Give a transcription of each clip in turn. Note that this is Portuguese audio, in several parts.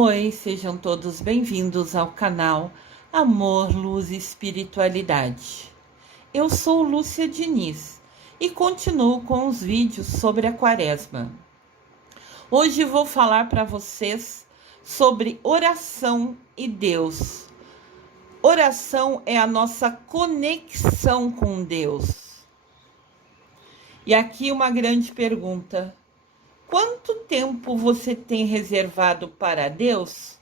Oi, sejam todos bem-vindos ao canal Amor, Luz e Espiritualidade. Eu sou Lúcia Diniz e continuo com os vídeos sobre a Quaresma. Hoje vou falar para vocês sobre oração e Deus. Oração é a nossa conexão com Deus. E aqui uma grande pergunta: quanto tempo você tem reservado para Deus?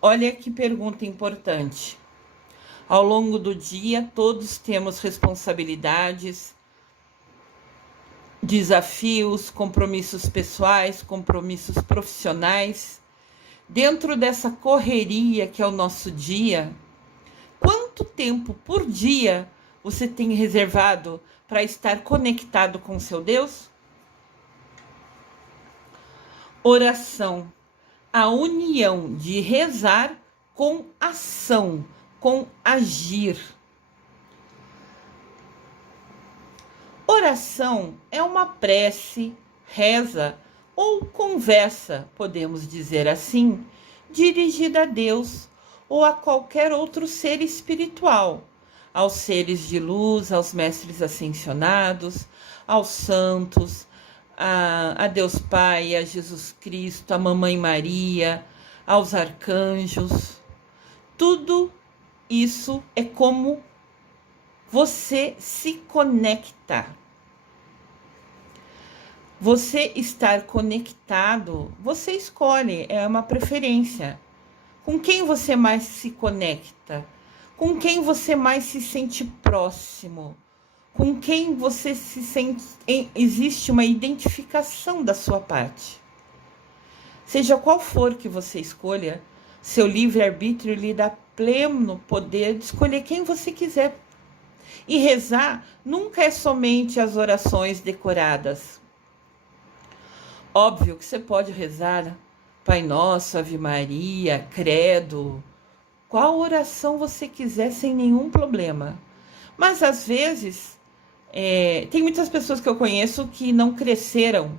Olha que pergunta importante. Ao longo do dia, todos temos responsabilidades, desafios, compromissos pessoais, compromissos profissionais. Dentro dessa correria que é o nosso dia, quanto tempo por dia você tem reservado para estar conectado com seu Deus? Oração, a união de rezar com ação, com agir. Oração é uma prece, reza ou conversa, podemos dizer assim, dirigida a Deus ou a qualquer outro ser espiritual, aos seres de luz, aos mestres ascensionados, aos santos, a Deus Pai, a Jesus Cristo, a Mamãe Maria, aos arcanjos. Tudo isso é como você se conecta. Você estar conectado, você escolhe, é uma preferência. Com quem você mais se conecta? Com quem você mais se sente próximo? Com quem você se sente, existe uma identificação da sua parte. Seja qual for que você escolha, seu livre-arbítrio lhe dá pleno poder de escolher quem você quiser. E rezar nunca é somente as orações decoradas. Óbvio que você pode rezar Pai Nosso, Ave Maria, Credo, qual oração você quiser sem nenhum problema. Mas às vezes tem muitas pessoas que eu conheço que não cresceram,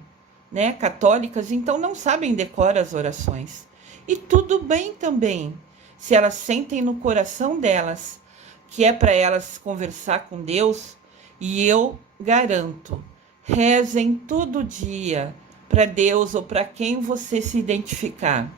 católicas, então não sabem decorar as orações. E tudo bem também, se elas sentem no coração delas que é para elas conversar com Deus, e eu garanto, rezem todo dia para Deus ou para quem você se identificar.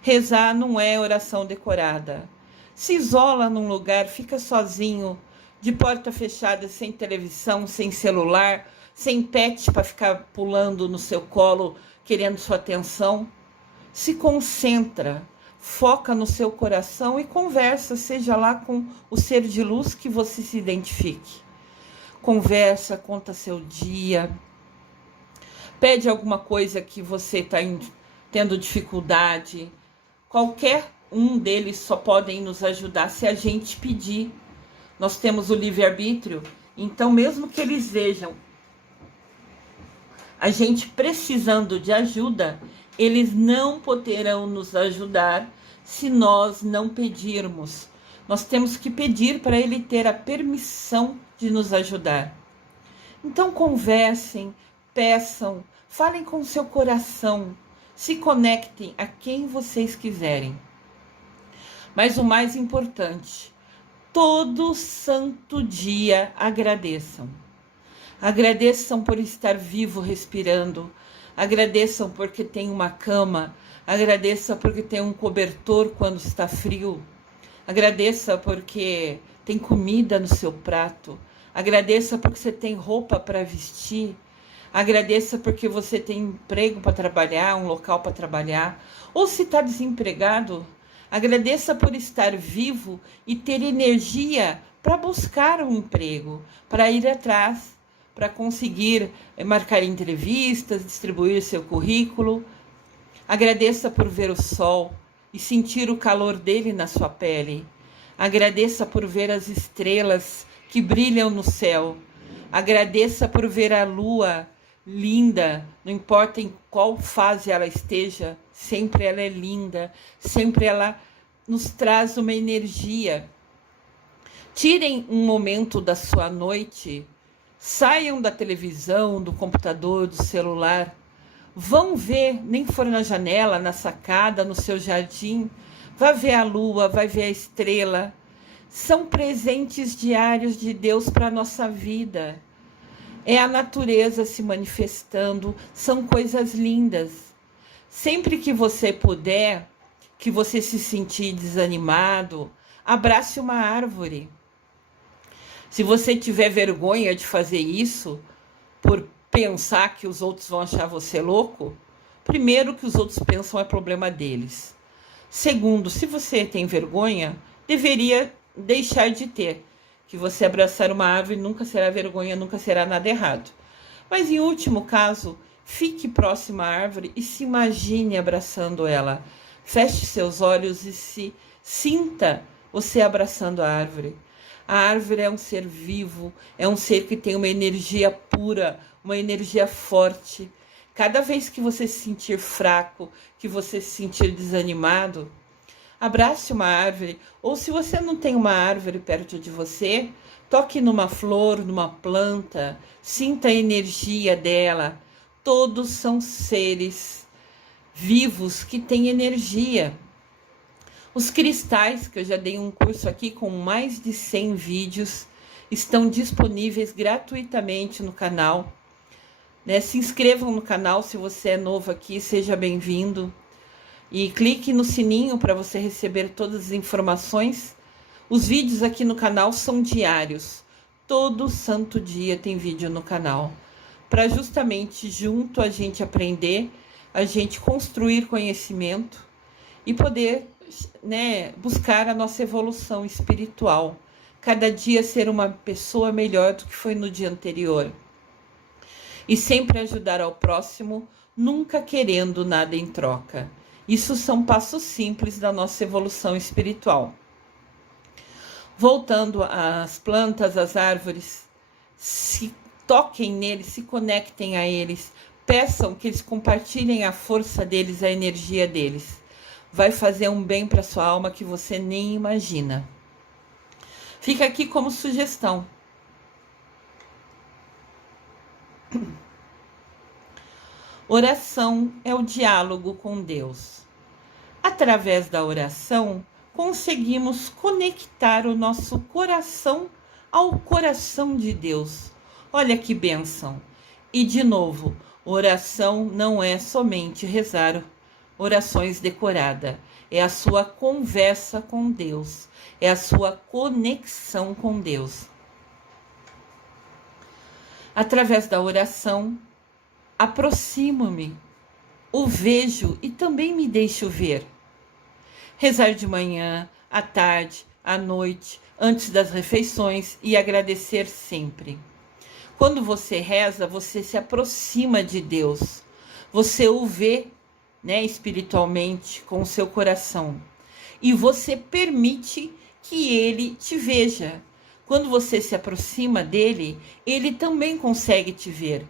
Rezar não é oração decorada. Se isola num lugar, fica sozinho, de porta fechada, sem televisão, sem celular, sem pet para ficar pulando no seu colo, querendo sua atenção. Se concentra, foca no seu coração e conversa, seja lá com o ser de luz que você se identifique. Conversa, conta seu dia, pede alguma coisa que você está tendo dificuldade. Qualquer um deles só podem nos ajudar se a gente pedir. Nós temos o livre-arbítrio, então mesmo que eles vejam a gente precisando de ajuda, eles não poderão nos ajudar se nós não pedirmos. Nós temos que pedir para ele ter a permissão de nos ajudar. Então conversem, peçam, falem com seu coração, se conectem a quem vocês quiserem. Mas o mais importante, todo santo dia agradeçam. Agradeçam por estar vivo, respirando. Agradeçam porque tem uma cama. Agradeça porque tem um cobertor quando está frio. Agradeça porque tem comida no seu prato. Agradeça porque você tem roupa para vestir. Agradeça porque você tem emprego para trabalhar, um local para trabalhar. Ou se está desempregado, agradeça por estar vivo e ter energia para buscar um emprego, para ir atrás, para conseguir marcar entrevistas, distribuir seu currículo. Agradeça por ver o sol e sentir o calor dele na sua pele. Agradeça por ver as estrelas que brilham no céu. Agradeça por ver a lua linda, não importa em qual fase ela esteja, sempre ela é linda, sempre ela nos traz uma energia. Tirem um momento da sua noite, saiam da televisão, do computador, do celular, Vão ver, nem for na janela, na sacada, no seu jardim. Vai ver a lua, vai ver a estrela. São presentes diários de Deus para a nossa vida. É a natureza se manifestando, são coisas lindas. Sempre que você puder, que você se sentir desanimado, abrace uma árvore. Se você tiver vergonha de fazer isso, por pensar que os outros vão achar você louco, primeiro, que os outros pensam é problema deles. Segundo, se você tem vergonha, deveria deixar de ter. Que você abraçar uma árvore nunca será vergonha, nunca será nada errado. Mas em último caso, fique próximo à árvore e se imagine abraçando ela. Feche seus olhos e se sinta você abraçando a árvore. A árvore é um ser vivo, é um ser que tem uma energia pura, uma energia forte. Cada vez que você se sentir fraco, que você se sentir desanimado, abrace uma árvore, ou se você não tem uma árvore perto de você, toque numa flor, numa planta, sinta a energia dela. Todos são seres vivos que têm energia. Os cristais, que eu já dei um curso aqui com mais de 100 vídeos, estão disponíveis gratuitamente no canal. Se inscrevam no canal se você é novo aqui, seja bem-vindo. E clique no sininho para você receber todas as informações. Os vídeos aqui no canal são diários. Todo santo dia tem vídeo no canal. Para justamente junto a gente aprender, a gente construir conhecimento e poder, buscar a nossa evolução espiritual. Cada dia ser uma pessoa melhor do que foi no dia anterior. E sempre ajudar ao próximo, nunca querendo nada em troca. Isso são passos simples da nossa evolução espiritual. Voltando às plantas, às árvores, se toquem neles, se conectem a eles, peçam que eles compartilhem a força deles, a energia deles. Vai fazer um bem para sua alma que você nem imagina. Fica aqui como sugestão. Oração é o diálogo com Deus. Através da oração, conseguimos conectar o nosso coração ao coração de Deus. Olha que bênção! E de novo, oração não é somente rezar orações decoradas, é a sua conversa com Deus, é a sua conexão com Deus. Através da oração, aproximo-me, o vejo e também me deixo ver. Rezar de manhã, à tarde, à noite, antes das refeições e agradecer sempre. Quando você reza, você se aproxima de Deus. Você o vê, espiritualmente, com o seu coração. E você permite que ele te veja. Quando você se aproxima dele, ele também consegue te ver.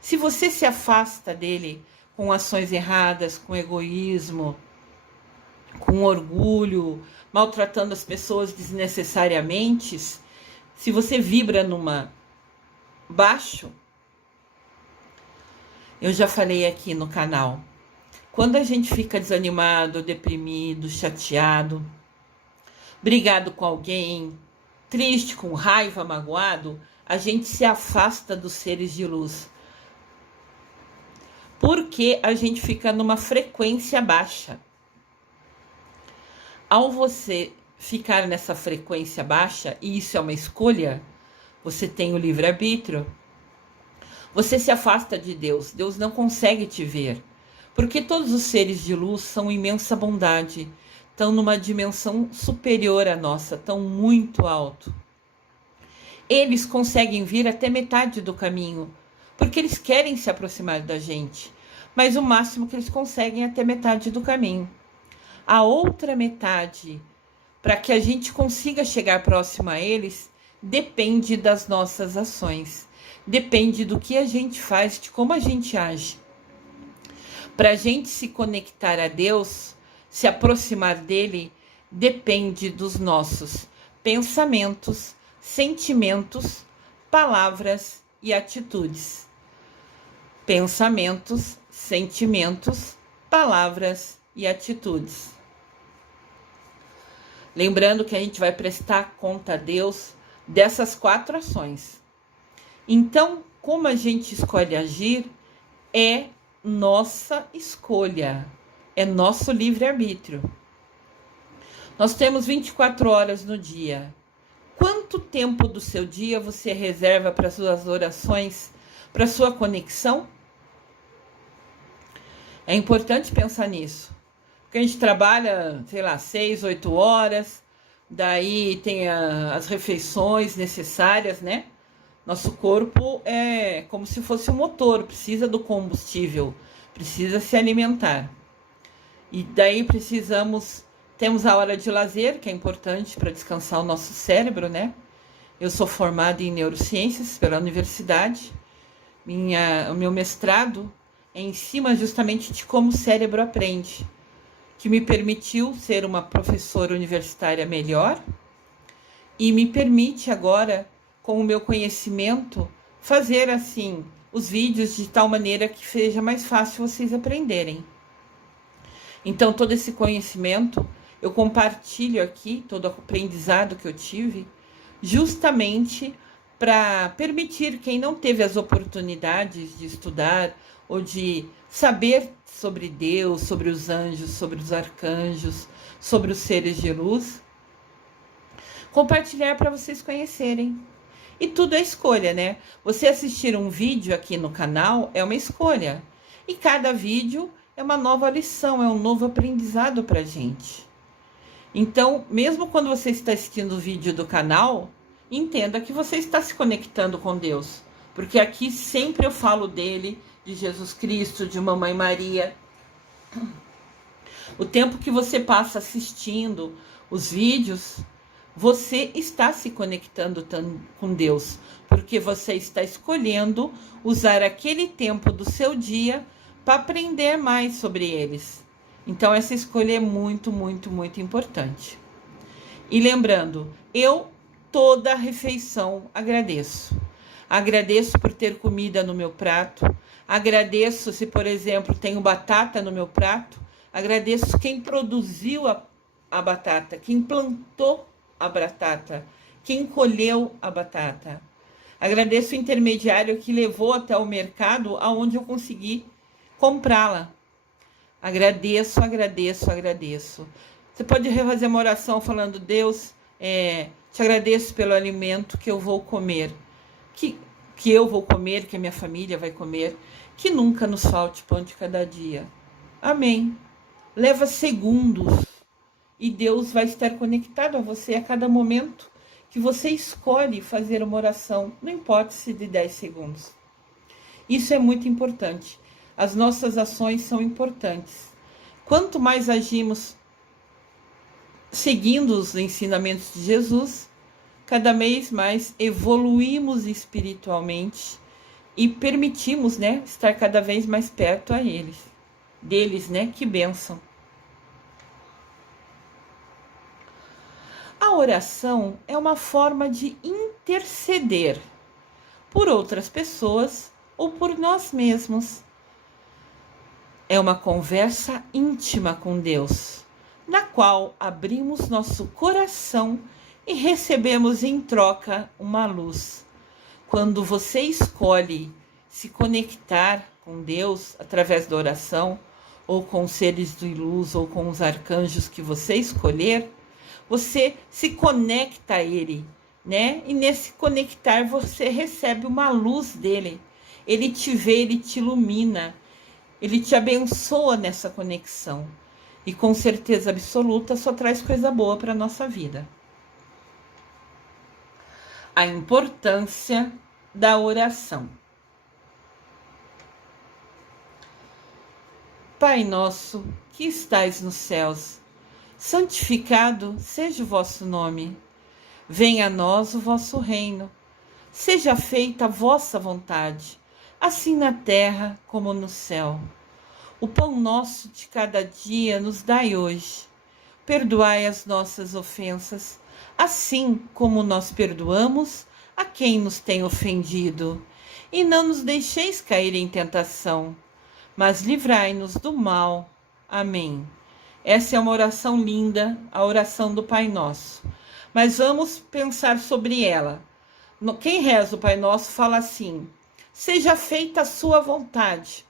Se você se afasta dele com ações erradas, com egoísmo, com orgulho, maltratando as pessoas desnecessariamente, se você vibra numa baixo, eu já falei aqui no canal, quando a gente fica desanimado, deprimido, chateado, brigado com alguém, triste, com raiva, magoado, a gente se afasta dos seres de luz. Porque a gente fica numa frequência baixa. Ao você ficar nessa frequência baixa, e isso é uma escolha, você tem o livre-arbítrio, você se afasta de Deus. Deus não consegue te ver. Porque todos os seres de luz são imensa bondade, estão numa dimensão superior à nossa, estão muito alto. Eles conseguem vir até metade do caminho, porque eles querem se aproximar da gente, mas o máximo que eles conseguem é até metade do caminho. A outra metade, para que a gente consiga chegar próximo a eles, depende das nossas ações, depende do que a gente faz, de como a gente age. Para a gente se conectar a Deus, se aproximar dele, depende dos nossos pensamentos, sentimentos, palavras e atitudes. pensamentos, sentimentos, palavras e atitudes. Lembrando que a gente vai prestar conta a Deus dessas 4 ações. Então, como a gente escolhe agir, é nossa escolha, é nosso livre-arbítrio. Nós temos 24 horas no dia. Quanto tempo do seu dia você reserva para suas orações, para sua conexão? É importante pensar nisso. Porque a gente trabalha, 6, 8 horas, daí tem as refeições necessárias, né? Nosso corpo é como se fosse um motor, precisa do combustível, precisa se alimentar. E daí temos a hora de lazer, que é importante para descansar o nosso cérebro, né? Eu sou formada em neurociências pela universidade. O meu mestrado é em cima justamente de como o cérebro aprende, que me permitiu ser uma professora universitária melhor e me permite agora, com o meu conhecimento, fazer assim os vídeos de tal maneira que seja mais fácil vocês aprenderem. Então, todo esse conhecimento eu compartilho aqui, todo o aprendizado que eu tive, justamente para permitir quem não teve as oportunidades de estudar ou de saber sobre Deus, sobre os anjos, sobre os arcanjos, sobre os seres de luz, compartilhar para vocês conhecerem. E tudo é escolha, né? Você assistir um vídeo aqui no canal é uma escolha. E cada vídeo é uma nova lição, é um novo aprendizado para a gente. Então, mesmo quando você está assistindo o vídeo do canal, entenda que você está se conectando com Deus. Porque aqui sempre eu falo dele, de Jesus Cristo, de Mamãe Maria. O tempo que você passa assistindo os vídeos, você está se conectando com Deus, porque você está escolhendo usar aquele tempo do seu dia para aprender mais sobre eles. Então, essa escolha é muito, muito, muito importante. E lembrando, eu toda refeição agradeço. Agradeço por ter comida no meu prato. Agradeço se, por exemplo, tenho batata no meu prato. Agradeço quem produziu a batata, quem plantou a batata, quem colheu a batata. Agradeço o intermediário que levou até o mercado aonde eu consegui comprá-la. Agradeço, agradeço, agradeço. Você pode refazer uma oração falando: Deus, te agradeço pelo alimento que eu vou comer, que eu vou comer, que a minha família vai comer, que nunca nos falte pão de cada dia. Amém. Leva segundos e Deus vai estar conectado a você a cada momento que você escolhe fazer uma oração, não importa se de 10 segundos. Isso é muito importante. As nossas ações são importantes. Quanto mais agimos seguindo os ensinamentos de Jesus, cada vez mais evoluímos espiritualmente e permitimos, estar cada vez mais perto deles, que bênção. A oração é uma forma de interceder por outras pessoas ou por nós mesmos. É uma conversa íntima com Deus, na qual abrimos nosso coração e recebemos em troca uma luz. Quando você escolhe se conectar com Deus através da oração, ou com os seres de luz, ou com os arcanjos que você escolher, você se conecta a Ele, E nesse conectar você recebe uma luz dele. Ele te vê, Ele te ilumina, Ele te abençoa nessa conexão. E com certeza absoluta só traz coisa boa para a nossa vida. A importância da oração. Pai nosso, que estais nos céus, santificado seja o vosso nome. Venha a nós o vosso reino. Seja feita a vossa vontade, assim na terra como no céu. O pão nosso de cada dia nos dai hoje. Perdoai as nossas ofensas, assim como nós perdoamos a quem nos tem ofendido. e não nos deixeis cair em tentação, mas livrai-nos do mal. Amém. Essa é uma oração linda, a oração do Pai Nosso. Mas vamos pensar sobre ela. Quem reza o Pai Nosso fala assim: seja feita a sua vontade.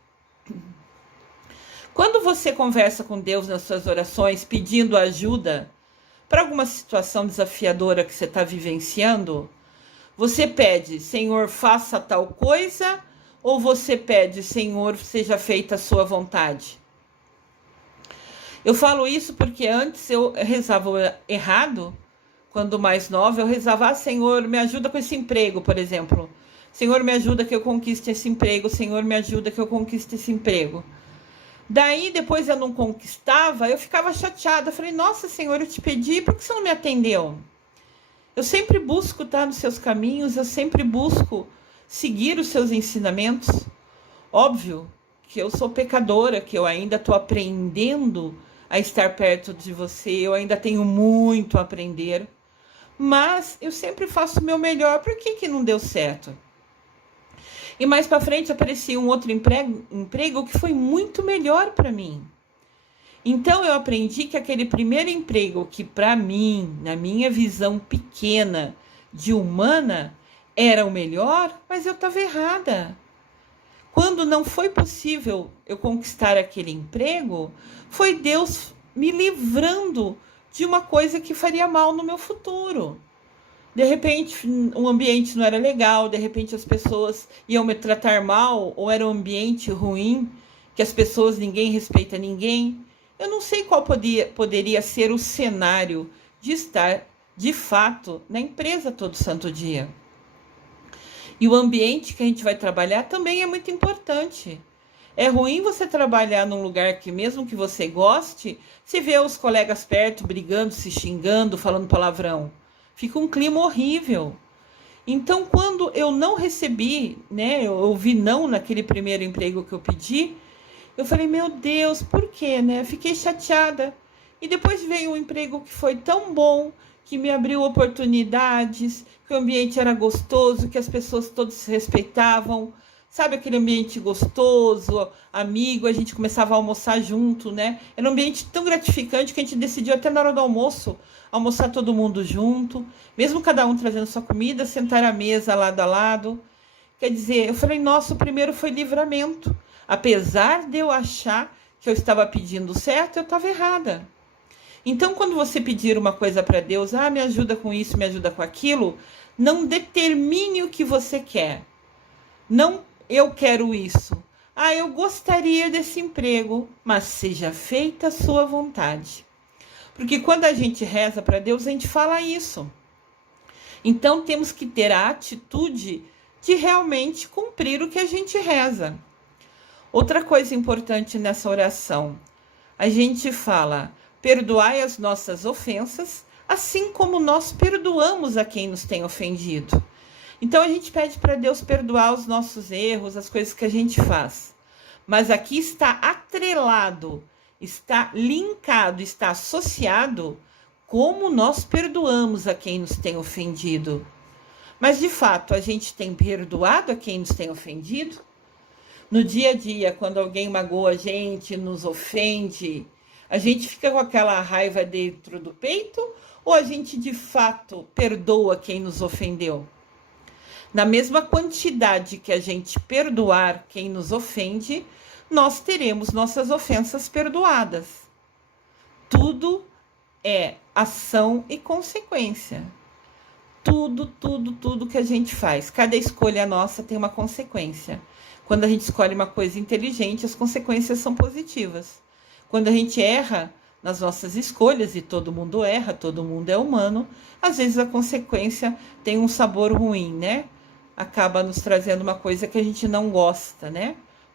Quando você conversa com Deus nas suas orações, pedindo ajuda para alguma situação desafiadora que você está vivenciando, você pede, Senhor, faça tal coisa, ou você pede, Senhor, seja feita a sua vontade? Eu falo isso porque antes eu rezava errado. Quando mais nova, eu rezava, Senhor, me ajuda com esse emprego, por exemplo. Senhor, me ajuda que eu conquiste esse emprego. Senhor, me ajuda que eu conquiste esse emprego. Daí, depois eu não conquistava, eu ficava chateada. Eu falei, nossa, Senhor, eu te pedi, por que você não me atendeu? Eu sempre busco estar nos seus caminhos, eu sempre busco seguir os seus ensinamentos. Óbvio que eu sou pecadora, que eu ainda estou aprendendo a estar perto de você, eu ainda tenho muito a aprender, mas eu sempre faço o meu melhor. Por que não deu certo? E mais para frente aparecia um outro emprego que foi muito melhor para mim. Então eu aprendi que aquele primeiro emprego que para mim, na minha visão pequena de humana, era o melhor, mas eu estava errada. Quando não foi possível eu conquistar aquele emprego, foi Deus me livrando de uma coisa que faria mal no meu futuro. De repente, o ambiente não era legal, de repente as pessoas iam me tratar mal, ou era um ambiente ruim, que as pessoas, ninguém respeita ninguém. Eu não sei qual poderia ser o cenário de estar, de fato, na empresa todo santo dia. E o ambiente que a gente vai trabalhar também é muito importante. É ruim você trabalhar num lugar que, mesmo que você goste, você vê os colegas perto brigando, se xingando, falando palavrão. Fica um clima horrível. Então, quando eu não recebi, eu ouvi não naquele primeiro emprego que eu pedi, eu falei, meu Deus, por quê, Fiquei chateada. E depois veio um emprego que foi tão bom, que me abriu oportunidades, que o ambiente era gostoso, que as pessoas todas se respeitavam. Sabe aquele ambiente gostoso, amigo, a gente começava a almoçar junto, Era um ambiente tão gratificante que a gente decidiu até na hora do almoço, almoçar todo mundo junto, mesmo cada um trazendo sua comida, sentar à mesa lado a lado. Quer dizer, eu falei, nossa, o primeiro foi livramento. Apesar de eu achar que eu estava pedindo certo, eu estava errada. Então, quando você pedir uma coisa para Deus, me ajuda com isso, me ajuda com aquilo, não determine o que você quer. Não, eu quero isso. Eu gostaria desse emprego, mas seja feita a sua vontade. Porque quando a gente reza para Deus, a gente fala isso. Então, temos que ter a atitude de realmente cumprir o que a gente reza. Outra coisa importante nessa oração, a gente fala, perdoai as nossas ofensas, assim como nós perdoamos a quem nos tem ofendido. Então a gente pede para Deus perdoar os nossos erros, as coisas que a gente faz. Mas aqui está atrelado, está linkado, está associado como nós perdoamos a quem nos tem ofendido. Mas de fato, a gente tem perdoado a quem nos tem ofendido? No dia a dia, quando alguém magoa a gente, nos ofende, a gente fica com aquela raiva dentro do peito ou a gente de fato perdoa quem nos ofendeu? Na mesma quantidade que a gente perdoar quem nos ofende, nós teremos nossas ofensas perdoadas. Tudo é ação e consequência. Tudo que a gente faz, cada escolha nossa tem uma consequência. Quando a gente escolhe uma coisa inteligente, as consequências são positivas. Quando a gente erra nas nossas escolhas, e todo mundo erra, todo mundo é humano, às vezes a consequência tem um sabor ruim, Acaba nos trazendo uma coisa que a gente não gosta,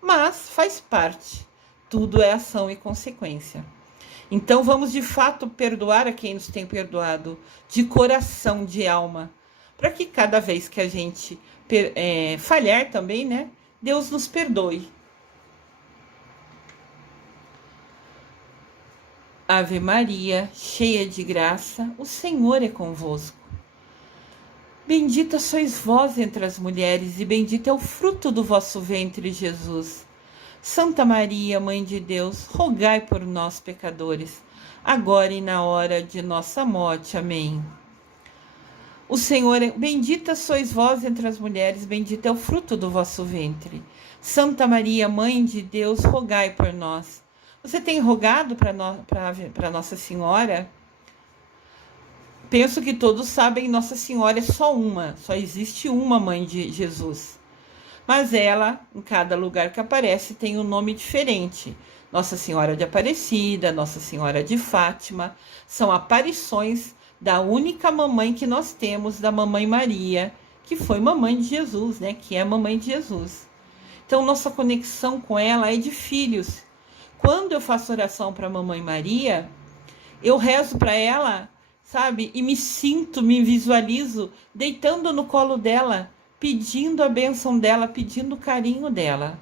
Mas faz parte. Tudo é ação e consequência. Então vamos de fato perdoar a quem nos tem perdoado, de coração, de alma, para que cada vez que a gente falhar também, Deus nos perdoe. Ave Maria, cheia de graça, o Senhor é convosco. Bendita sois vós entre as mulheres, e bendito é o fruto do vosso ventre, Jesus. Santa Maria, Mãe de Deus, rogai por nós, pecadores, agora e na hora de nossa morte. Amém. O Senhor é... Bendita sois vós entre as mulheres, bendito é o fruto do vosso ventre. Santa Maria, Mãe de Deus, rogai por nós. Você tem rogado para Nossa Senhora? Penso que todos sabem, Nossa Senhora é só uma, só existe uma Mãe de Jesus. Mas ela, em cada lugar que aparece, tem um nome diferente. Nossa Senhora de Aparecida, Nossa Senhora de Fátima, são aparições da única mamãe que nós temos, da Mamãe Maria, que foi mamãe de Jesus, né? Que é a mamãe de Jesus. Então, nossa conexão com ela é de filhos. Quando eu faço oração para a Mamãe Maria, eu rezo para ela, sabe? E me sinto, me visualizo deitando no colo dela, pedindo a bênção dela, pedindo o carinho dela.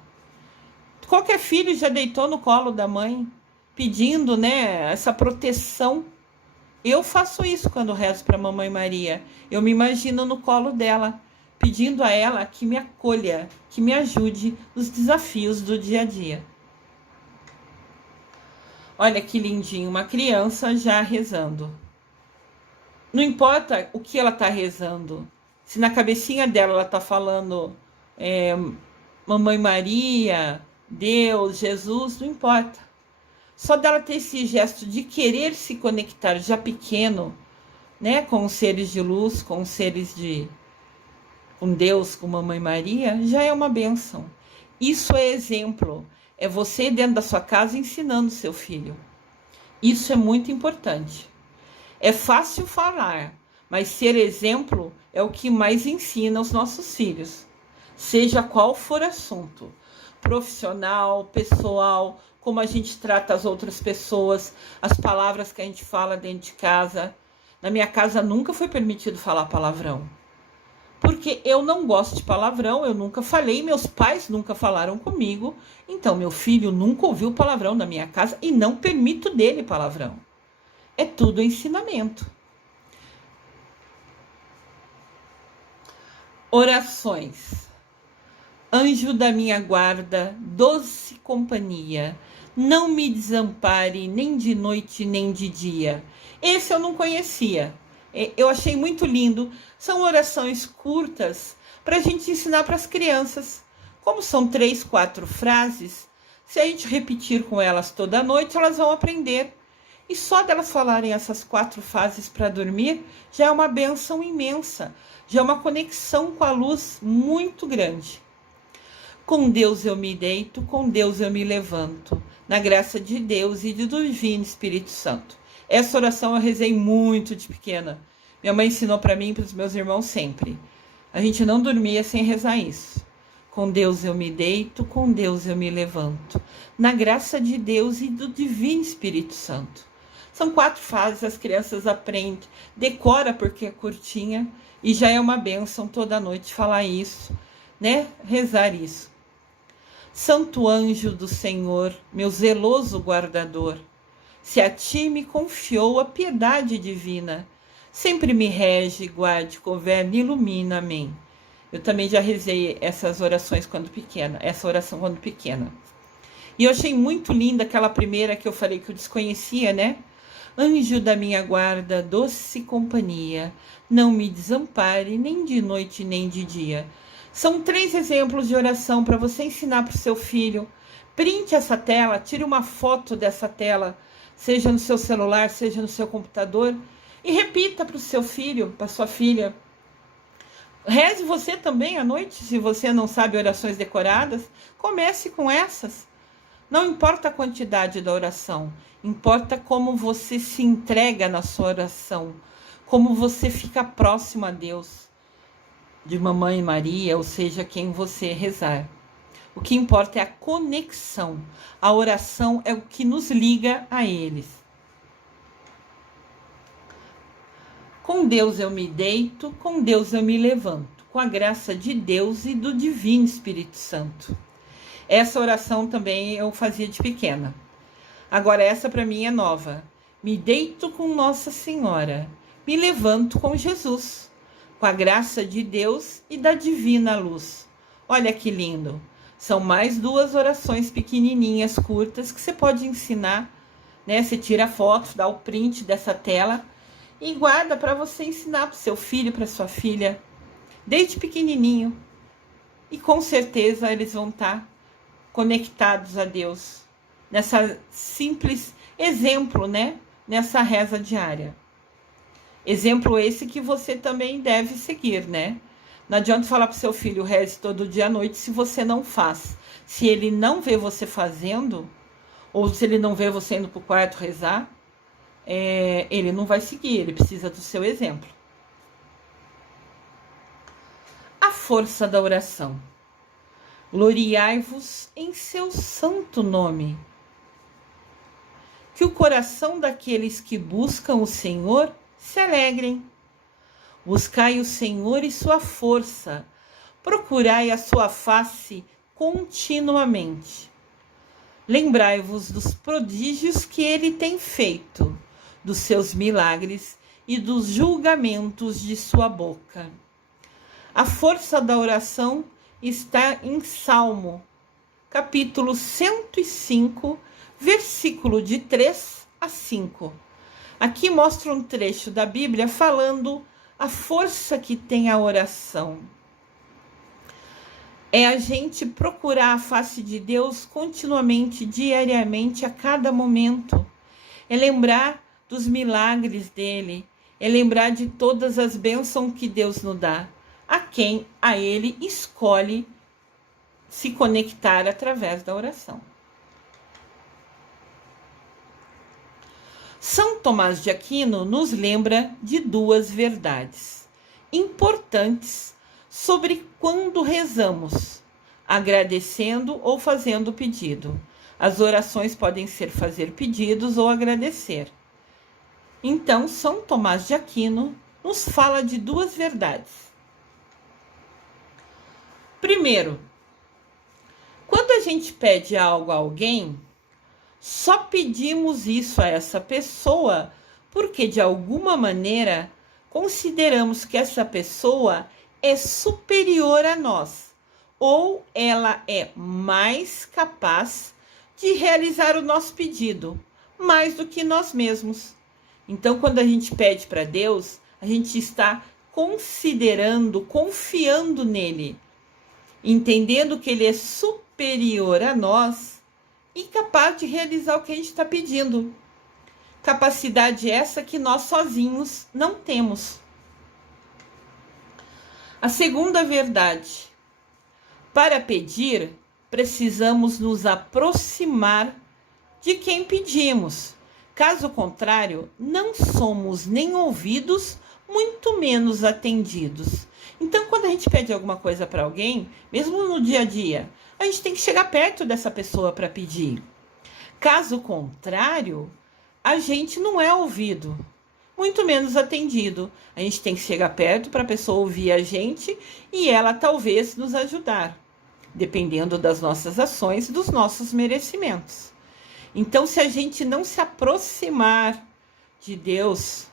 Qualquer filho já deitou no colo da mãe, pedindo, né, essa proteção. Eu faço isso quando rezo para a Mamãe Maria. Eu me imagino no colo dela, pedindo a ela que me acolha, que me ajude nos desafios do dia a dia. Olha que lindinho, uma criança já rezando. Não importa o que ela está rezando. Se na cabecinha dela ela está falando Mamãe Maria, Deus, Jesus, não importa. Só dela ter esse gesto de querer se conectar já pequeno, né, com os seres de luz, com os seres com Deus, com Mamãe Maria, já é uma bênção. Isso é exemplo. É você dentro da sua casa ensinando seu filho. Isso é muito importante. É fácil falar, mas ser exemplo é o que mais ensina os nossos filhos. Seja qual for o assunto, profissional, pessoal, como a gente trata as outras pessoas, as palavras que a gente fala dentro de casa. Na minha casa nunca foi permitido falar palavrão. Porque eu não gosto de palavrão, eu nunca falei, meus pais nunca falaram comigo, então meu filho nunca ouviu palavrão na minha casa e não permito dele palavrão. É tudo ensinamento. Orações. Anjo da minha guarda, doce companhia, não me desampare nem de noite nem de dia. Esse eu não conhecia. Eu achei muito lindo. São orações curtas para a gente ensinar para as crianças. Como são 3, 4 frases, se a gente repetir com elas toda noite, elas vão aprender. E só delas falarem essas 4 frases para dormir, já é uma bênção imensa. Já é uma conexão com a luz muito grande. Com Deus eu me deito, com Deus eu me levanto, na graça de Deus e do Divino Espírito Santo. Essa oração eu rezei muito de pequena. Minha mãe ensinou para mim e para os meus irmãos sempre. A gente não dormia sem rezar isso. Com Deus eu me deito, com Deus eu me levanto, na graça de Deus e do Divino Espírito Santo. São 4 frases, as crianças aprendem, decora porque é curtinha e já é uma bênção toda noite falar isso, né? Rezar isso. Santo anjo do Senhor, meu zeloso guardador, se a ti me confiou a piedade divina, sempre me rege, guarde, governe, ilumina. Amém. Eu também já rezei essas orações quando pequena, essa oração quando pequena. E eu achei muito linda aquela primeira que eu falei que eu desconhecia, né? Anjo da minha guarda, doce companhia, não me desampare nem de noite nem de dia. São 3 exemplos de oração para você ensinar para o seu filho. Printe essa tela, tire uma foto dessa tela, seja no seu celular, seja no seu computador, e repita para o seu filho, para sua filha. Reze você também à noite, se você não sabe orações decoradas, comece com essas. Não importa a quantidade da oração, importa como você se entrega na sua oração, como você fica próximo a Deus, de Mamãe Maria, ou seja, quem você rezar. O que importa é a conexão. A oração é o que nos liga a eles. Com Deus eu me deito, com Deus eu me levanto, com a graça de Deus e do Divino Espírito Santo. Essa oração também eu fazia de pequena. Agora essa para mim é nova. Me deito com Nossa Senhora, me levanto com Jesus. com a graça de Deus e da divina luz. Olha que lindo! São mais 2 orações pequenininhas, curtas, que você pode ensinar, né? Você tira foto, dá o print dessa tela e guarda para você ensinar para o seu filho, para sua filha, desde pequenininho. E com certeza eles vão estar conectados a Deus, nessa simples exemplo, né? Nessa reza diária. Exemplo esse que você também deve seguir, né? Não adianta falar para o seu filho, reze todo dia à noite, se você não faz. Se ele não vê você fazendo, ou se ele não vê você indo para o quarto rezar, ele não vai seguir, ele precisa do seu exemplo. A força da oração. Gloriai-vos em seu santo nome. Que o coração daqueles que buscam o Senhor se alegrem. Buscai o Senhor e sua força. Procurai a sua face continuamente. Lembrai-vos dos prodígios que ele tem feito, dos seus milagres e dos julgamentos de sua boca. A força da oração está em Salmo, capítulo 105, versículo de 3 a 5. Aqui mostra um trecho da Bíblia falando a força que tem a oração. É a gente procurar a face de Deus continuamente, diariamente, a cada momento. É lembrar dos milagres dele, é lembrar de todas as bênçãos que Deus nos dá, a quem a ele escolhe se conectar através da oração. São Tomás de Aquino nos lembra de 2 verdades importantes sobre quando rezamos, agradecendo ou fazendo pedido. As orações podem ser fazer pedidos ou agradecer. Então, São Tomás de Aquino nos fala de 2 verdades. Primeiro, quando a gente pede algo a alguém, só pedimos isso a essa pessoa porque, de alguma maneira, consideramos que essa pessoa é superior a nós, ou ela é mais capaz de realizar o nosso pedido, mais do que nós mesmos. Então, quando a gente pede para Deus, a gente está considerando, confiando nele, entendendo que ele é superior a nós e capaz de realizar o que a gente está pedindo. Capacidade essa que nós sozinhos não temos. A segunda verdade: para pedir, precisamos nos aproximar de quem pedimos. Caso contrário, não somos nem ouvidos, muito menos atendidos. Então, quando a gente pede alguma coisa para alguém, mesmo no dia a dia, a gente tem que chegar perto dessa pessoa para pedir. Caso contrário, a gente não é ouvido, muito menos atendido. A gente tem que chegar perto para a pessoa ouvir a gente e ela talvez nos ajudar, dependendo das nossas ações e dos nossos merecimentos. Então, se a gente não se aproximar de Deus,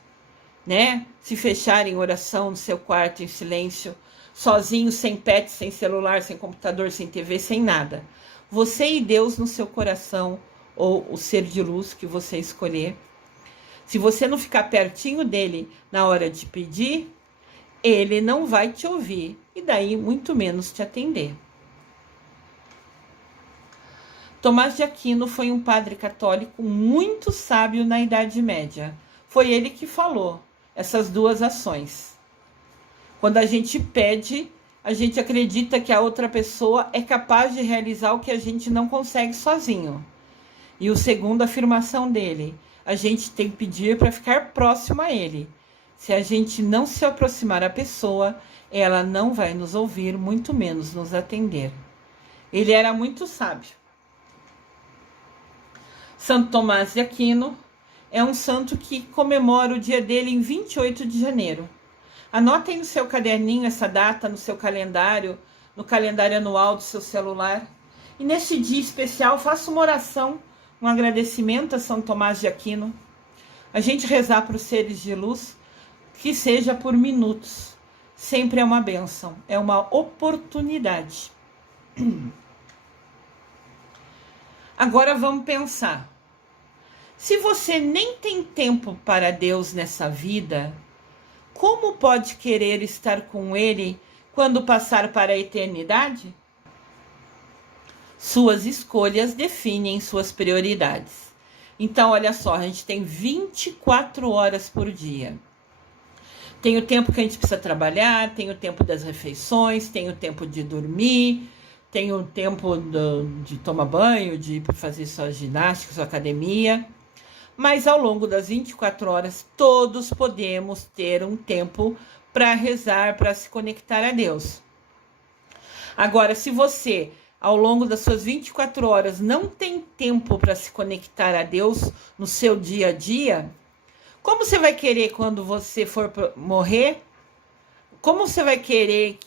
né? Se fechar em oração no seu quarto, em silêncio, sozinho, sem pet, sem celular, sem computador, sem TV, sem nada. Você e Deus no seu coração, ou o ser de luz que você escolher. Se você não ficar pertinho dele na hora de pedir, ele não vai te ouvir e daí muito menos te atender. Tomás de Aquino foi um padre católico muito sábio na Idade Média. Foi ele que falou essas 2 ações. Quando a gente pede, a gente acredita que a outra pessoa é capaz de realizar o que a gente não consegue sozinho. E a segunda afirmação dele: a gente tem que pedir para ficar próximo a ele. Se a gente não se aproximar da pessoa, ela não vai nos ouvir, muito menos nos atender. Ele era muito sábio. Santo Tomás de Aquino é um santo que comemora o dia dele em 28 de janeiro. Anotem no seu caderninho essa data, no seu calendário, no calendário anual do seu celular. E nesse dia especial, faça uma oração, um agradecimento a São Tomás de Aquino. A gente rezar para os seres de luz, que seja por minutos. sempre é uma bênção, é uma oportunidade. Agora vamos pensar. Se você nem tem tempo para Deus nessa vida, como pode querer estar com Ele quando passar para a eternidade? Suas escolhas definem suas prioridades. Então, olha só, a gente tem 24 horas por dia. Tem o tempo que a gente precisa trabalhar, tem o tempo das refeições, tem o tempo de dormir, tem o tempo de tomar banho, de ir fazer sua ginástica, sua academia. Mas ao longo das 24 horas, todos podemos ter um tempo para rezar, para se conectar a Deus. Agora, se você, ao longo das suas 24 horas, não tem tempo para se conectar a Deus no seu dia a dia, como você vai querer quando você for morrer? Como você vai querer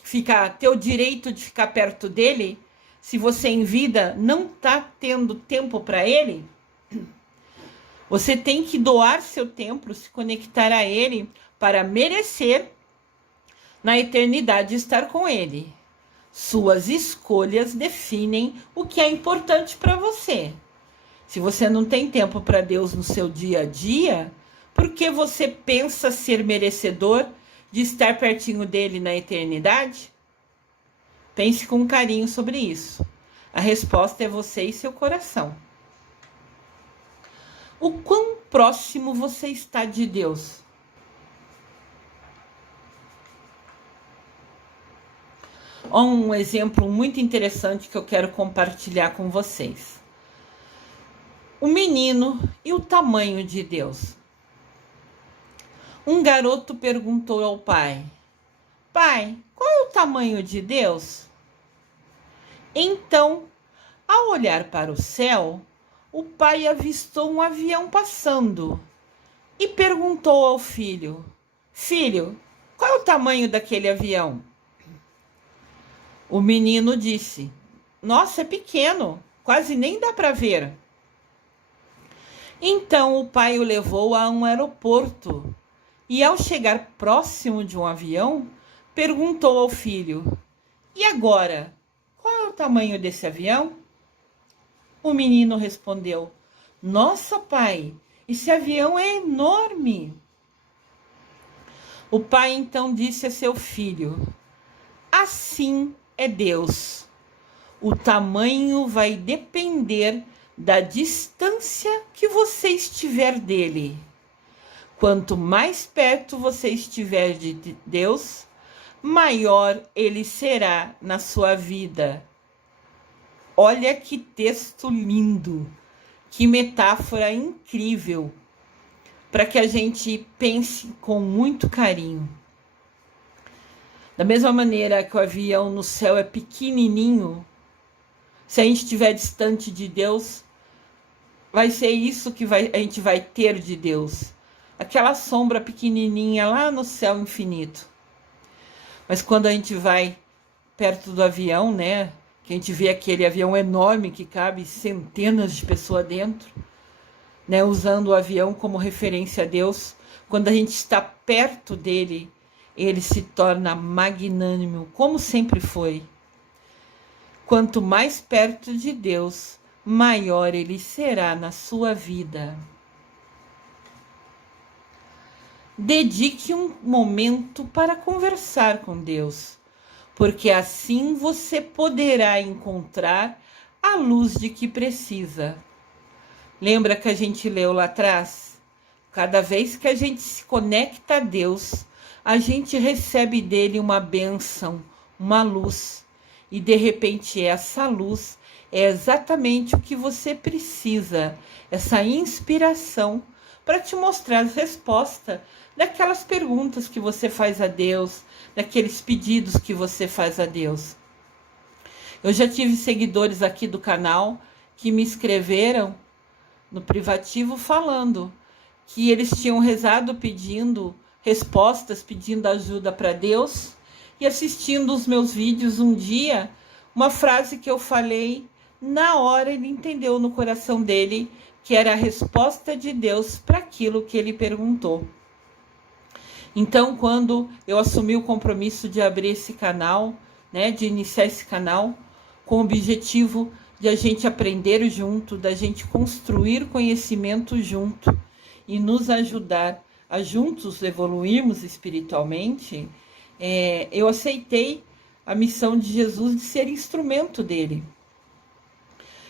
ter o direito de ficar perto dele, se você em vida não está tendo tempo para ele? Você tem que doar seu tempo, se conectar a ele, para merecer na eternidade estar com ele. Suas escolhas definem o que é importante para você. Se você não tem tempo para Deus no seu dia a dia, por que você pensa ser merecedor de estar pertinho dele na eternidade? Pense com carinho sobre isso. A resposta é você e seu coração. O quão próximo você está de Deus? Um exemplo muito interessante que eu quero compartilhar com vocês. O menino e o tamanho de Deus. Um garoto perguntou ao pai: Pai, qual é o tamanho de Deus? Então, ao olhar para o céu, o pai avistou um avião passando e perguntou ao filho: Filho, qual é o tamanho daquele avião? O menino disse: Nossa, é pequeno, quase nem dá para ver. Então o pai o levou a um aeroporto e, ao chegar próximo de um avião, perguntou ao filho: E agora, qual é o tamanho desse avião? O menino respondeu: Nossa, pai, esse avião é enorme. O pai então disse a seu filho: Assim é Deus. O tamanho vai depender da distância que você estiver dele. Quanto mais perto você estiver de Deus, maior ele será na sua vida. Olha que texto lindo, que metáfora incrível, para que a gente pense com muito carinho. Da mesma maneira que o avião no céu é pequenininho, se a gente estiver distante de Deus, vai ser isso que a gente vai ter de Deus. Aquela sombra pequenininha lá no céu infinito. Mas quando a gente vai perto do avião, né? Que a gente vê aquele avião enorme que cabe centenas de pessoas dentro, né? Usando o avião como referência a Deus. Quando a gente está perto dele, ele se torna magnânimo, como sempre foi. Quanto mais perto de Deus, maior ele será na sua vida. Dedique um momento para conversar com Deus, porque assim você poderá encontrar a luz de que precisa. Lembra que a gente leu lá atrás? Cada vez que a gente se conecta a Deus, a gente recebe dele uma bênção, uma luz. E de repente essa luz é exatamente o que você precisa, essa inspiração para te mostrar as respostas daquelas perguntas que você faz a Deus, daqueles pedidos que você faz a Deus. Eu já tive seguidores aqui do canal que me escreveram no privativo falando que eles tinham rezado pedindo respostas, pedindo ajuda para Deus, e assistindo os meus vídeos um dia, uma frase que eu falei, na hora ele entendeu no coração dele que era a resposta de Deus para aquilo que ele perguntou. Então, quando eu assumi o compromisso de abrir esse canal, né, de iniciar esse canal, com o objetivo de a gente aprender junto, da gente construir conhecimento junto e nos ajudar a juntos evoluirmos espiritualmente, eu aceitei a missão de Jesus de ser instrumento dele.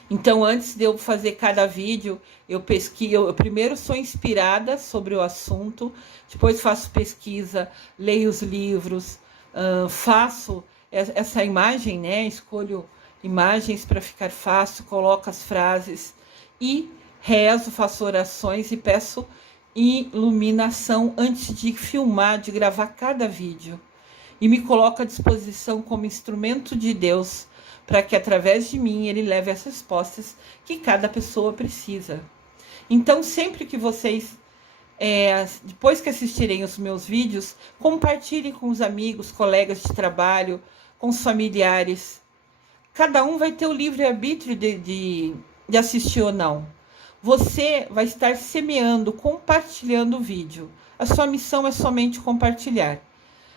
Então, antes de eu fazer cada vídeo, eu pesquiso. Eu primeiro sou inspirada sobre o assunto, depois faço pesquisa, leio os livros, faço essa imagem, né? Escolho imagens para ficar fácil, coloco as frases e rezo, faço orações e peço iluminação antes de filmar, de gravar cada vídeo. E me coloco à disposição como instrumento de Deus, para que através de mim ele leve as respostas que cada pessoa precisa. Então, sempre que vocês, depois que assistirem os meus vídeos, compartilhem com os amigos, colegas de trabalho, com os familiares. Cada um vai ter o livre-arbítrio de assistir ou não. Você vai estar semeando, compartilhando o vídeo. A sua missão é somente compartilhar.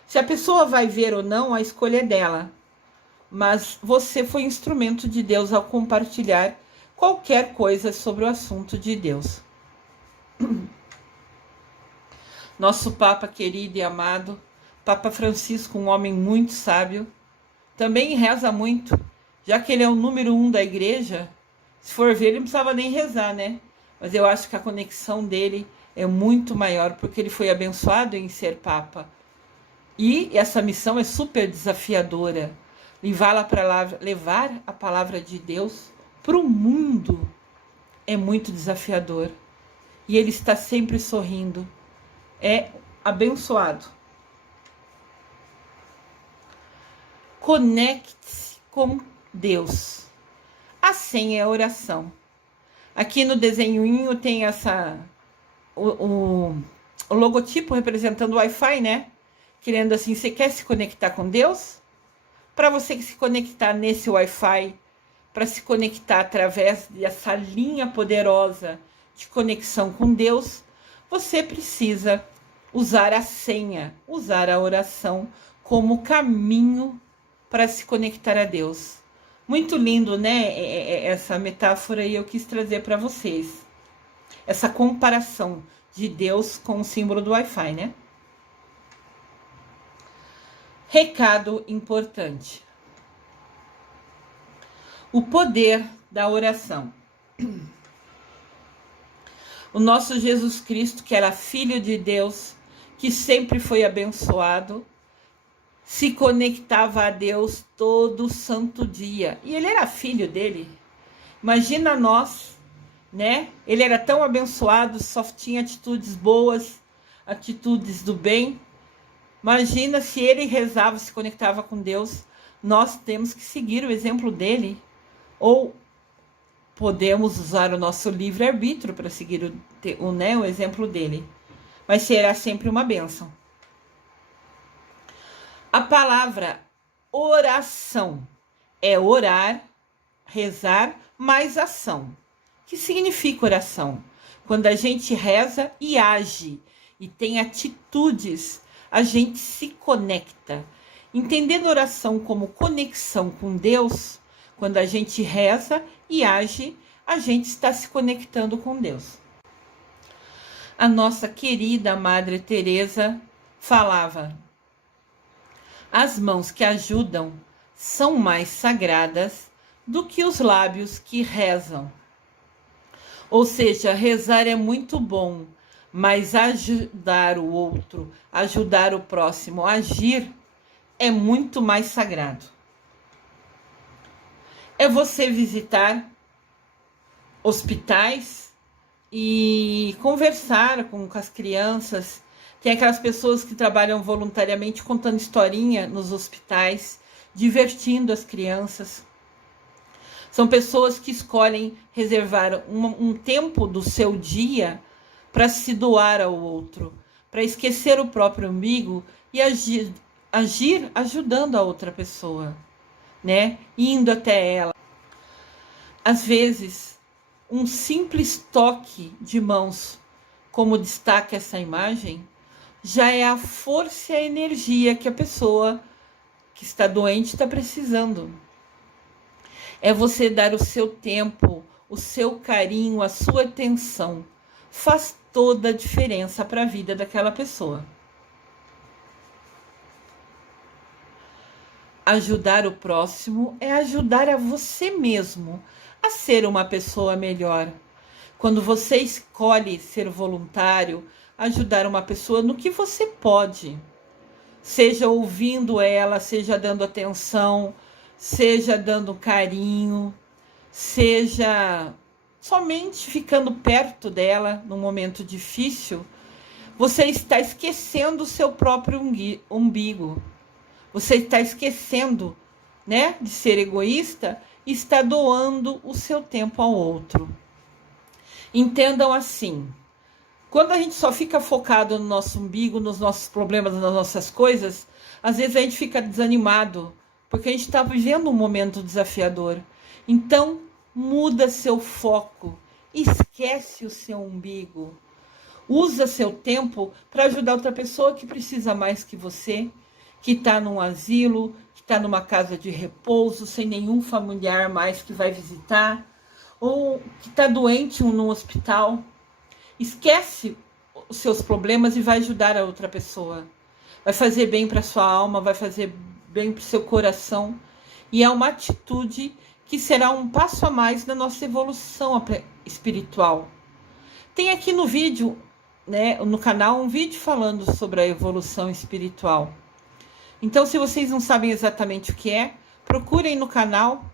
Se a pessoa vai ver ou não, a escolha é dela. Mas você foi instrumento de Deus ao compartilhar qualquer coisa sobre o assunto de Deus. Nosso Papa querido e amado, Papa Francisco, um homem muito sábio, também reza muito, já que ele é o número 1 da igreja. Se for ver, ele não precisava nem rezar, né? Mas eu acho que a conexão dele é muito maior, porque ele foi abençoado em ser Papa. E essa missão é super desafiadora. Levar a palavra de Deus para o mundo é muito desafiador. E ele está sempre sorrindo. É abençoado. Conecte-se com Deus. A senha é a oração. Aqui no desenhoinho tem o logotipo representando o Wi-Fi, né? Querendo assim, você quer se conectar com Deus? Para você se conectar nesse Wi-Fi, para se conectar através dessa linha poderosa de conexão com Deus, você precisa usar a senha, usar a oração como caminho para se conectar a Deus. Muito lindo, né? Essa metáfora e eu quis trazer para vocês. Essa comparação de Deus com o símbolo do Wi-Fi, né? Recado importante. O poder da oração. O nosso Jesus Cristo, que era Filho de Deus, que sempre foi abençoado, se conectava a Deus todo santo dia. E ele era filho dele. Imagina nós, né? Ele era tão abençoado, só tinha atitudes boas, atitudes do bem. Imagina se ele rezava, se conectava com Deus. Nós temos que seguir o exemplo dele. Ou podemos usar o nosso livre-arbítrio para seguir o exemplo dele. Mas será sempre uma bênção. A palavra oração é orar, rezar, mais ação. O que significa oração? Quando a gente reza e age e tem atitudes, a gente se conecta. Entendendo oração como conexão com Deus, quando a gente reza e age, a gente está se conectando com Deus. A nossa querida Madre Teresa falava: as mãos que ajudam são mais sagradas do que os lábios que rezam. Ou seja, rezar é muito bom, mas ajudar o outro, ajudar o próximo, agir é muito mais sagrado. É você visitar hospitais e conversar com as crianças. Tem aquelas pessoas que trabalham voluntariamente contando historinha nos hospitais, divertindo as crianças. São pessoas que escolhem reservar um tempo do seu dia para se doar ao outro, para esquecer o próprio umbigo e agir ajudando a outra pessoa, né? Indo até ela. Às vezes, um simples toque de mãos, como destaca essa imagem, já é a força e a energia que a pessoa que está doente está precisando. É você dar o seu tempo, o seu carinho, a sua atenção. Faz toda a diferença para a vida daquela pessoa. Ajudar o próximo é ajudar a você mesmo a ser uma pessoa melhor. Quando você escolhe ser voluntário, ajudar uma pessoa no que você pode, seja ouvindo ela, seja dando atenção, seja dando carinho, seja somente ficando perto dela num momento difícil, você está esquecendo o seu próprio umbigo. Você está esquecendo, né, de ser egoísta e está doando o seu tempo ao outro. Entendam assim, quando a gente só fica focado no nosso umbigo, nos nossos problemas, nas nossas coisas, às vezes a gente fica desanimado, porque a gente está vivendo um momento desafiador. Então, muda seu foco, esquece o seu umbigo. Usa seu tempo para ajudar outra pessoa que precisa mais que você, que está num asilo, que está numa casa de repouso, sem nenhum familiar mais que vai visitar, ou que está doente num hospital. Esquece os seus problemas e vai ajudar a outra pessoa. Vai fazer bem para sua alma, vai fazer bem para o seu coração. E é uma atitude que será um passo a mais na nossa evolução espiritual. Tem aqui no vídeo, né, no canal, um vídeo falando sobre a evolução espiritual. Então, se vocês não sabem exatamente o que é, procurem no canal,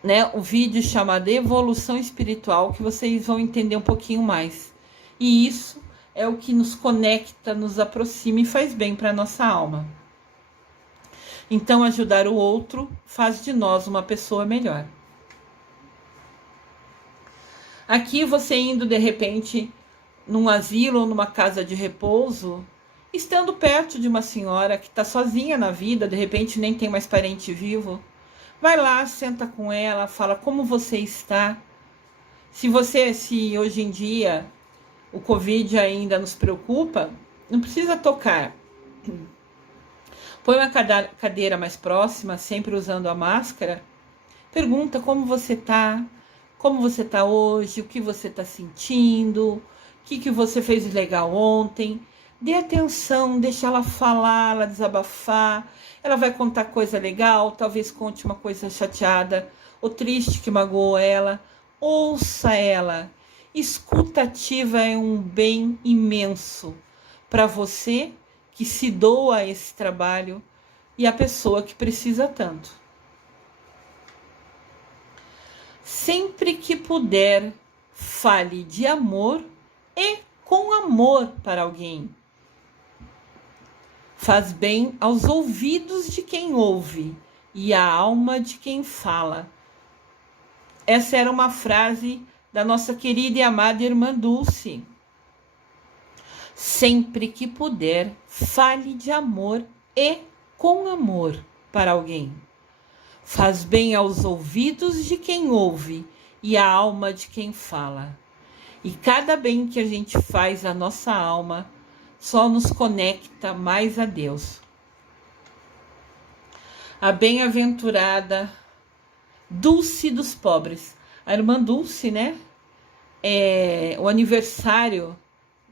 né, o vídeo chamado Evolução Espiritual, que vocês vão entender um pouquinho mais. E isso é o que nos conecta, nos aproxima e faz bem para a nossa alma. Então, ajudar o outro faz de nós uma pessoa melhor. Aqui, você indo de repente num asilo ou numa casa de repouso, estando perto de uma senhora que está sozinha na vida, de repente nem tem mais parente vivo, vai lá, senta com ela, fala como você está. Se hoje em dia o Covid ainda nos preocupa, não precisa tocar. Põe uma cadeira mais próxima, sempre usando a máscara. Pergunta como você está hoje, o que você está sentindo, o que você fez de legal ontem. Dê atenção, deixa ela falar, ela desabafar. Ela vai contar coisa legal, talvez conte uma coisa chateada ou triste que magoou ela. Ouça ela. Escuta ativa é um bem imenso para você que se doa a esse trabalho e a pessoa que precisa tanto. Sempre que puder, fale de amor e com amor para alguém. Faz bem aos ouvidos de quem ouve e à alma de quem fala. Essa era uma frase da nossa querida e amada irmã Dulce. Sempre que puder, fale de amor e com amor para alguém. Faz bem aos ouvidos de quem ouve e à alma de quem fala. E cada bem que a gente faz à nossa alma só nos conecta mais a Deus. A bem-aventurada Dulce dos pobres. A irmã Dulce, né? O aniversário,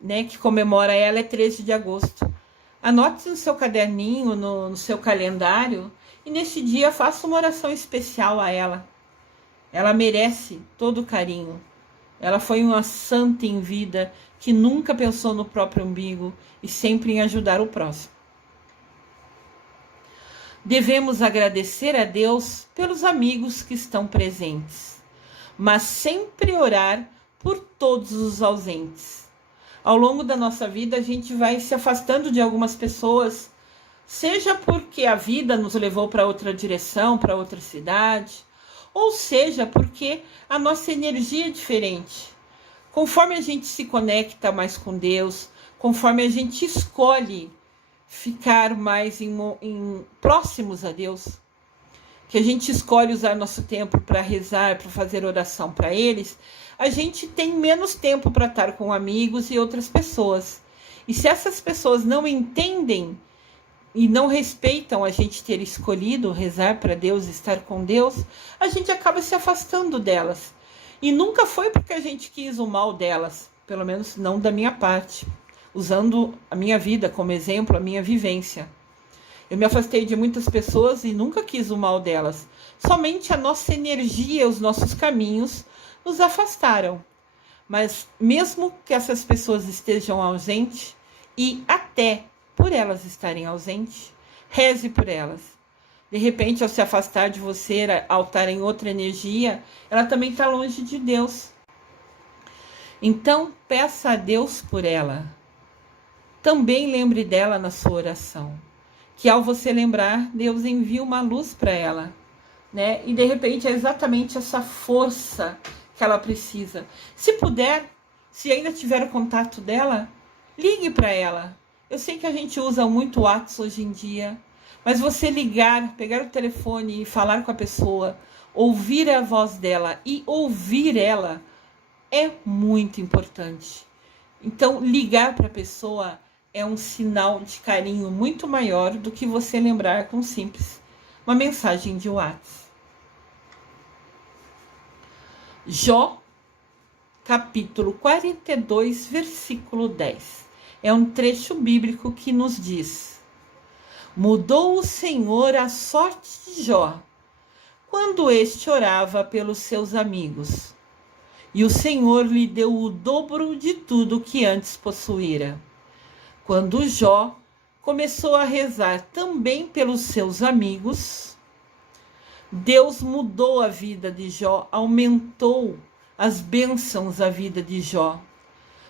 né, que comemora ela é 13 de agosto. Anote no seu caderninho, no seu calendário, e nesse dia faça uma oração especial a ela. Ela merece todo o carinho. Ela foi uma santa em vida que nunca pensou no próprio umbigo e sempre em ajudar o próximo. Devemos agradecer a Deus pelos amigos que estão presentes, mas sempre orar por todos os ausentes. Ao longo da nossa vida, a gente vai se afastando de algumas pessoas, seja porque a vida nos levou para outra direção, para outra cidade, ou seja porque a nossa energia é diferente. Conforme a gente se conecta mais com Deus, conforme a gente escolhe ficar mais próximos a Deus, que a gente escolhe usar nosso tempo para rezar, para fazer oração para eles, a gente tem menos tempo para estar com amigos e outras pessoas. E se essas pessoas não entendem e não respeitam a gente ter escolhido rezar para Deus, estar com Deus, a gente acaba se afastando delas. E nunca foi porque a gente quis o mal delas, pelo menos não da minha parte, usando a minha vida como exemplo, a minha vivência. Eu me afastei de muitas pessoas e nunca quis o mal delas. Somente a nossa energia, os nossos caminhos nos afastaram. Mas mesmo que essas pessoas estejam ausentes, e até por elas estarem ausentes, reze por elas. De repente, ao se afastar de você, ao estar em outra energia, ela também está longe de Deus. Então, peça a Deus por ela. Também lembre dela na sua oração. Que ao você lembrar, Deus envia uma luz para ela, né? E de repente é exatamente essa força que ela precisa. Se puder, se ainda tiver o contato dela, ligue para ela. Eu sei que a gente usa muito o WhatsApp hoje em dia, mas você ligar, pegar o telefone e falar com a pessoa, ouvir a voz dela e ouvir ela é muito importante. Então, ligar para a pessoa é um sinal de carinho muito maior do que você lembrar com simples uma mensagem de WhatsApp. Jó, capítulo 42, versículo 10. É um trecho bíblico que nos diz: mudou o Senhor a sorte de Jó, quando este orava pelos seus amigos, e o Senhor lhe deu o dobro de tudo que antes possuíra. Quando Jó começou a rezar também pelos seus amigos, Deus mudou a vida de Jó, aumentou as bênçãos da vida de Jó.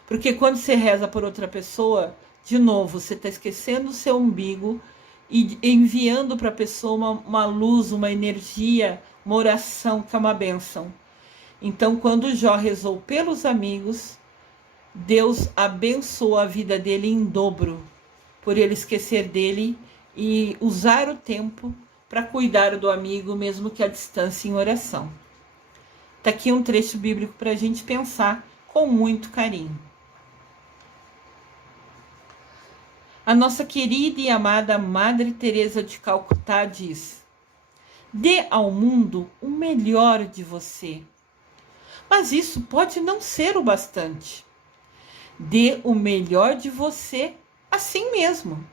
Porque quando você reza por outra pessoa, de novo, você está esquecendo o seu umbigo e enviando para a pessoa uma luz, uma energia, uma oração que é uma bênção. Então, quando Jó rezou pelos amigos, Deus abençoou a vida dele em dobro, por ele esquecer dele e usar o tempo para cuidar do amigo, mesmo que à distância, em oração. Está aqui um trecho bíblico para a gente pensar com muito carinho. A nossa querida e amada Madre Teresa de Calcutá diz: dê ao mundo o melhor de você. Mas isso pode não ser o bastante. Dê o melhor de você assim mesmo.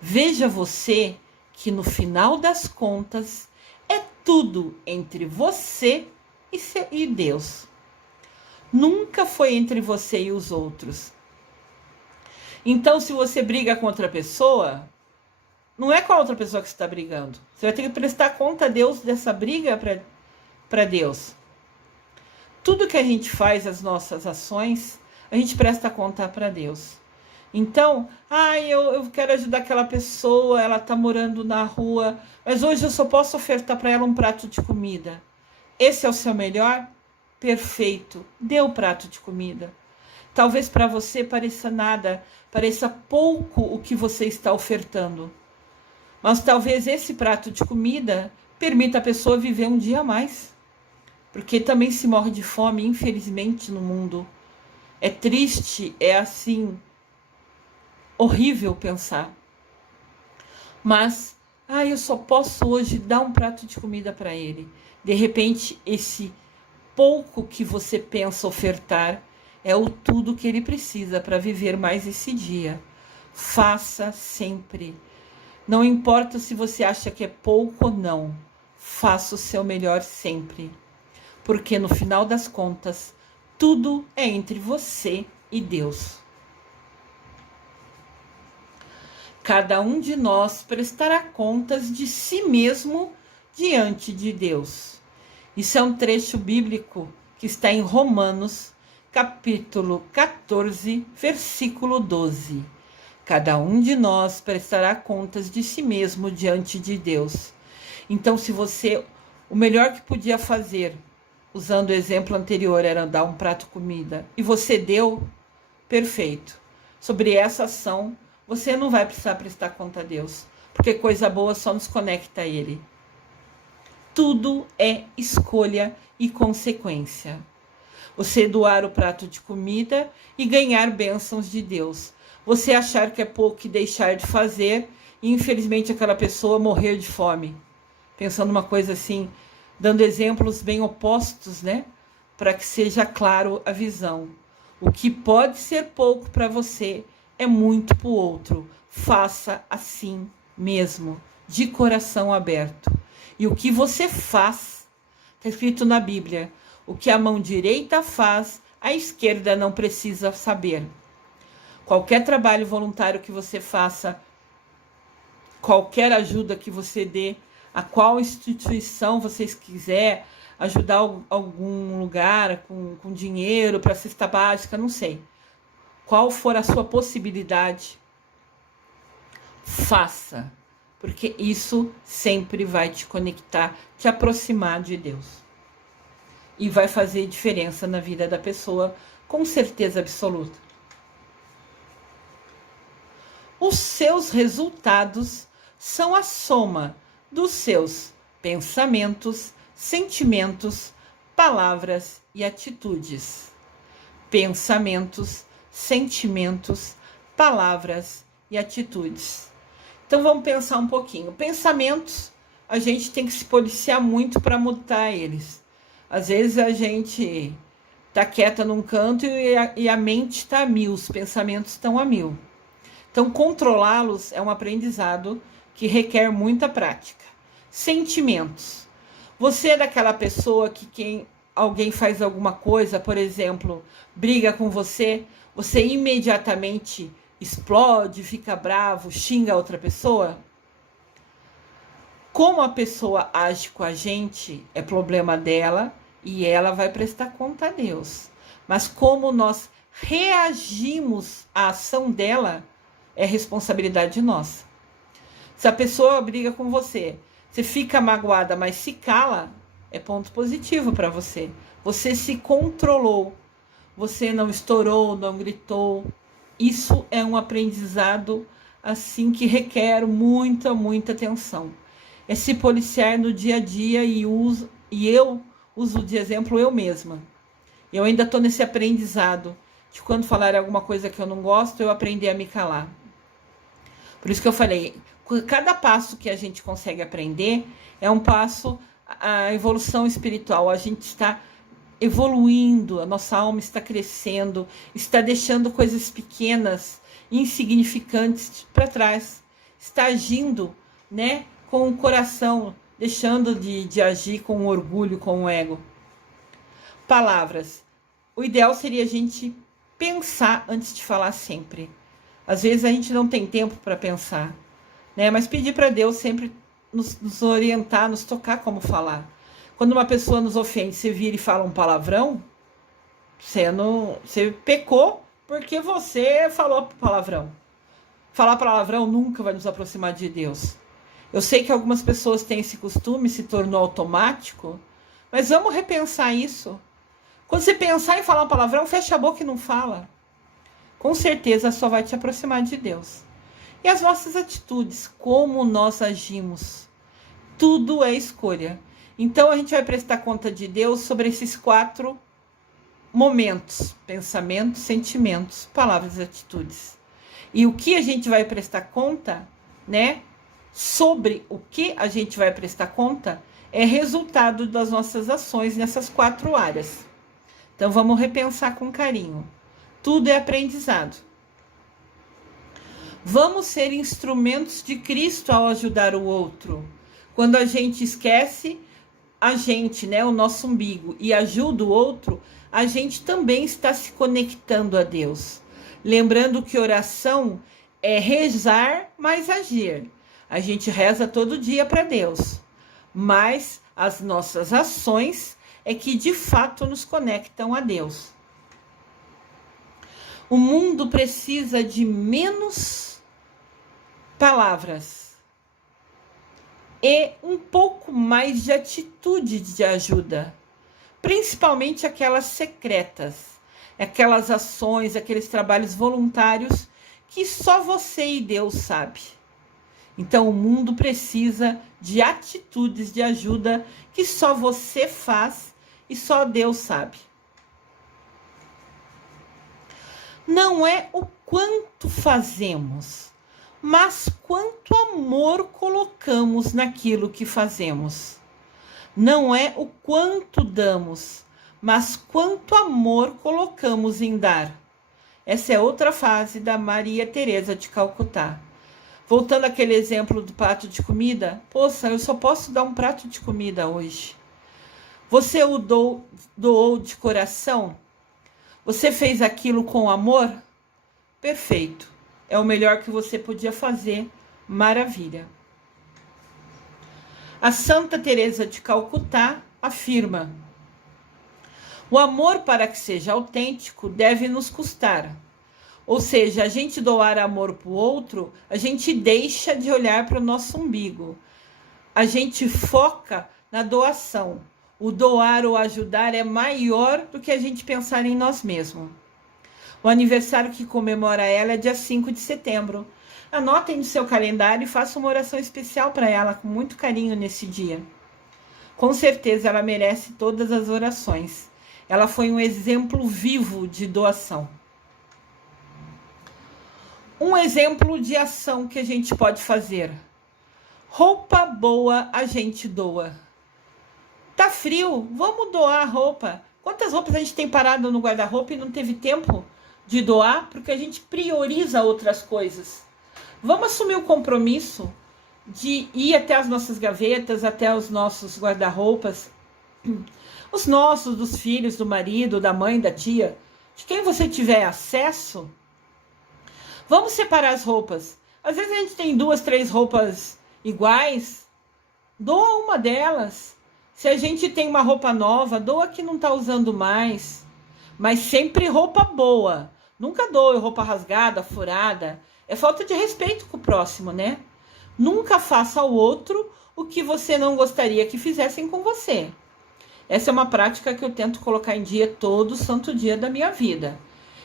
Veja você que no final das contas é tudo entre você e Deus. Nunca foi entre você e os outros. Então, se você briga com outra pessoa, não é com a outra pessoa que você está brigando. Você vai ter que prestar conta a Deus dessa briga para Deus. Tudo que a gente faz, as nossas ações, a gente presta conta para Deus. Então, eu quero ajudar aquela pessoa, ela está morando na rua, mas hoje eu só posso ofertar para ela um prato de comida. Esse é o seu melhor? Perfeito. Dê o prato de comida. Talvez para você pareça nada, pareça pouco o que você está ofertando. Mas talvez esse prato de comida permita a pessoa viver um dia a mais. Porque também se morre de fome, infelizmente, no mundo. É triste, é assim, horrível pensar. Mas, eu só posso hoje dar um prato de comida para ele. De repente, esse pouco que você pensa ofertar é o tudo que ele precisa para viver mais esse dia. Faça sempre. Não importa se você acha que é pouco ou não. Faça o seu melhor sempre. Porque no final das contas, tudo é entre você e Deus. Cada um de nós prestará contas de si mesmo diante de Deus. Isso é um trecho bíblico que está em Romanos, capítulo 14, versículo 12. Cada um de nós prestará contas de si mesmo diante de Deus. Então, se você, o melhor que podia fazer, usando o exemplo anterior, era dar um prato de comida, e você deu, perfeito. Sobre essa ação, você não vai precisar prestar conta a Deus, porque coisa boa só nos conecta a Ele. Tudo é escolha e consequência. Você doar o prato de comida e ganhar bênçãos de Deus. você achar que é pouco e deixar de fazer, e infelizmente aquela pessoa morrer de fome. Pensando uma coisa assim, dando exemplos bem opostos, né? Para que seja claro a visão. O que pode ser pouco para você é muito para o outro. Faça assim mesmo, de coração aberto. E o que você faz, está escrito na Bíblia, o que a mão direita faz, a esquerda não precisa saber. Qualquer trabalho voluntário que você faça, qualquer ajuda que você dê, a qual instituição vocês quiser, ajudar algum lugar com dinheiro para cesta básica, não sei. Qual for a sua possibilidade, faça. Porque isso sempre vai te conectar, te aproximar de Deus. E vai fazer diferença na vida da pessoa, com certeza absoluta. Os seus resultados são a soma dos seus pensamentos, sentimentos, palavras e atitudes. Pensamentos, sentimentos, palavras e atitudes. Então vamos pensar um pouquinho. Pensamentos, a gente tem que se policiar muito para mudar eles. Às vezes a gente tá quieta num canto e a mente está a mil, os pensamentos estão a mil. Então controlá-los é um aprendizado que requer muita prática. Sentimentos. Você é daquela pessoa que alguém faz alguma coisa, por exemplo, briga com você, você imediatamente explode, fica bravo, xinga a outra pessoa? Como a pessoa age com a gente é problema dela e ela vai prestar conta a Deus. Mas como nós reagimos à ação dela é responsabilidade nossa. Se a pessoa briga com você, você fica magoada, mas se cala, é ponto positivo para você. Você se controlou. Você não estourou, não gritou. Isso é um aprendizado assim que requer muita, muita atenção. É se policiar no dia a dia e eu uso de exemplo eu mesma. Eu ainda estou nesse aprendizado de quando falar alguma coisa que eu não gosto, eu aprender a me calar. Por isso que eu falei, cada passo que a gente consegue aprender é um passo à evolução espiritual. A gente está evoluindo, a nossa alma está crescendo, está deixando coisas pequenas, insignificantes para trás, está agindo, né, com o coração, deixando de agir com o orgulho, com o ego. Palavras. O ideal seria a gente pensar antes de falar sempre. Às vezes a gente não tem tempo para pensar, né? Mas pedir para Deus sempre nos orientar, nos tocar como falar. Quando uma pessoa nos ofende, você vira e fala um palavrão, você pecou porque você falou palavrão. Falar palavrão nunca vai nos aproximar de Deus. Eu sei que algumas pessoas têm esse costume, se tornou automático, mas vamos repensar isso. Quando você pensar em falar um palavrão, fecha a boca e não fala. Com certeza só vai te aproximar de Deus. E as nossas atitudes, como nós agimos, tudo é escolha. Então a gente vai prestar conta de Deus sobre esses 4 momentos: pensamentos, sentimentos, palavras e atitudes. E o que a gente vai prestar conta, né? Sobre o que a gente vai prestar conta é resultado das nossas ações nessas 4 áreas. Então vamos repensar com carinho. Tudo é aprendizado. Vamos ser instrumentos de Cristo ao ajudar o outro. Quando a gente esquece a gente, né, o nosso umbigo, e ajuda o outro, a gente também está se conectando a Deus. Lembrando que oração é rezar, mas agir. A gente reza todo dia para Deus, mas as nossas ações é que de fato nos conectam a Deus. O mundo precisa de menos palavras e um pouco mais de atitude de ajuda, principalmente aquelas secretas, aquelas ações, aqueles trabalhos voluntários que só você e Deus sabe. Então o mundo precisa de atitudes de ajuda que só você faz e só Deus sabe. Não é o quanto fazemos, mas quanto amor colocamos naquilo que fazemos. Não é o quanto damos, mas quanto amor colocamos em dar. Essa é outra fase da Maria Teresa de Calcutá. Voltando àquele exemplo do prato de comida, poxa, eu só posso dar um prato de comida hoje. Você o doou de coração? Você fez aquilo com amor? Perfeito. É o melhor que você podia fazer. Maravilha. A Santa Teresa de Calcutá afirma: o amor, para que seja autêntico, deve nos custar. Ou seja, a gente doar amor para o outro, a gente deixa de olhar para o nosso umbigo. A gente foca na doação. O doar ou ajudar é maior do que a gente pensar em nós mesmos. O aniversário que comemora ela é dia 5 de setembro. Anotem no seu calendário e façam uma oração especial para ela, com muito carinho nesse dia. Com certeza ela merece todas as orações. Ela foi um exemplo vivo de doação. Um exemplo de ação que a gente pode fazer. Roupa boa a gente doa. Tá frio, vamos doar roupa. Quantas roupas a gente tem parado no guarda-roupa e não teve tempo de doar porque a gente prioriza outras coisas? Vamos assumir o compromisso de ir até as nossas gavetas, até os nossos guarda-roupas, os nossos, dos filhos, do marido, da mãe, da tia, de quem você tiver acesso. Vamos separar as roupas. Às vezes a gente tem 2, 3 roupas iguais, doa uma delas. Se a gente tem uma roupa nova, doa que não está usando mais. Mas sempre roupa boa. Nunca doe roupa rasgada, furada. É falta de respeito com o próximo, né? Nunca faça ao outro o que você não gostaria que fizessem com você. Essa é uma prática que eu tento colocar em dia todo santo dia da minha vida.